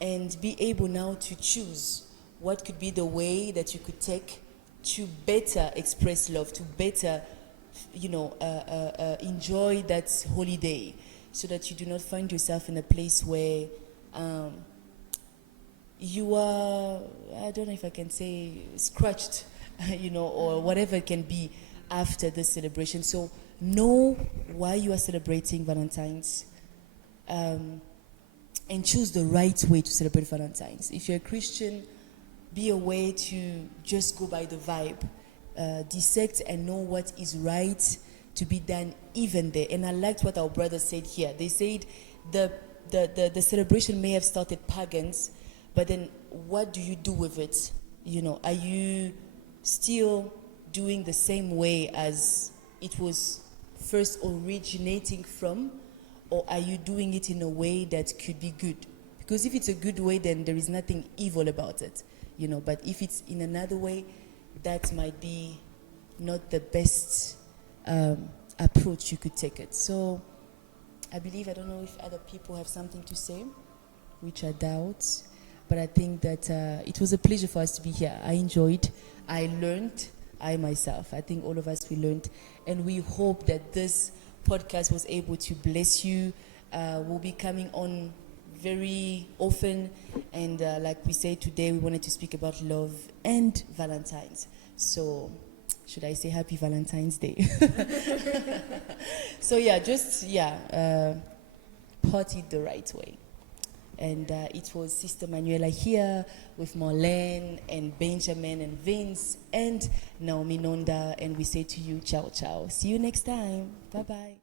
And be able now to choose what could be the way that you could take to better express love, to better enjoy that holiday, so that you do not find yourself in a place where you are, I don't know if I can say, scratched, or whatever it can be after this celebration. So know why you are celebrating Valentine's, and choose the right way to celebrate Valentine's. If you're a Christian, be aware to just go by the vibe. Dissect and know what is right to be done even there. And I liked what our brothers said here. They said the celebration may have started pagans, but then what do you do with it? Are you still doing the same way as it was first originating from, or are you doing it in a way that could be good? Because if it's a good way, then there is nothing evil about it, but if it's in another way, that might be not the best approach you could take it. So I don't know if other people have something to say, which I doubt, but I think that it was a pleasure for us to be here. I enjoyed, I learned, I think all of us, we learned, and we hope that this podcast was able to bless you. We'll be coming on very often, and like we said today, we wanted to speak about love and Valentine's. So should I say happy Valentine's Day? So party the right way. And it was Sister Manuela here with Marlene and Benjamin and Vince and Naomi Nonda, and we say to you, ciao ciao, see you next time, bye bye.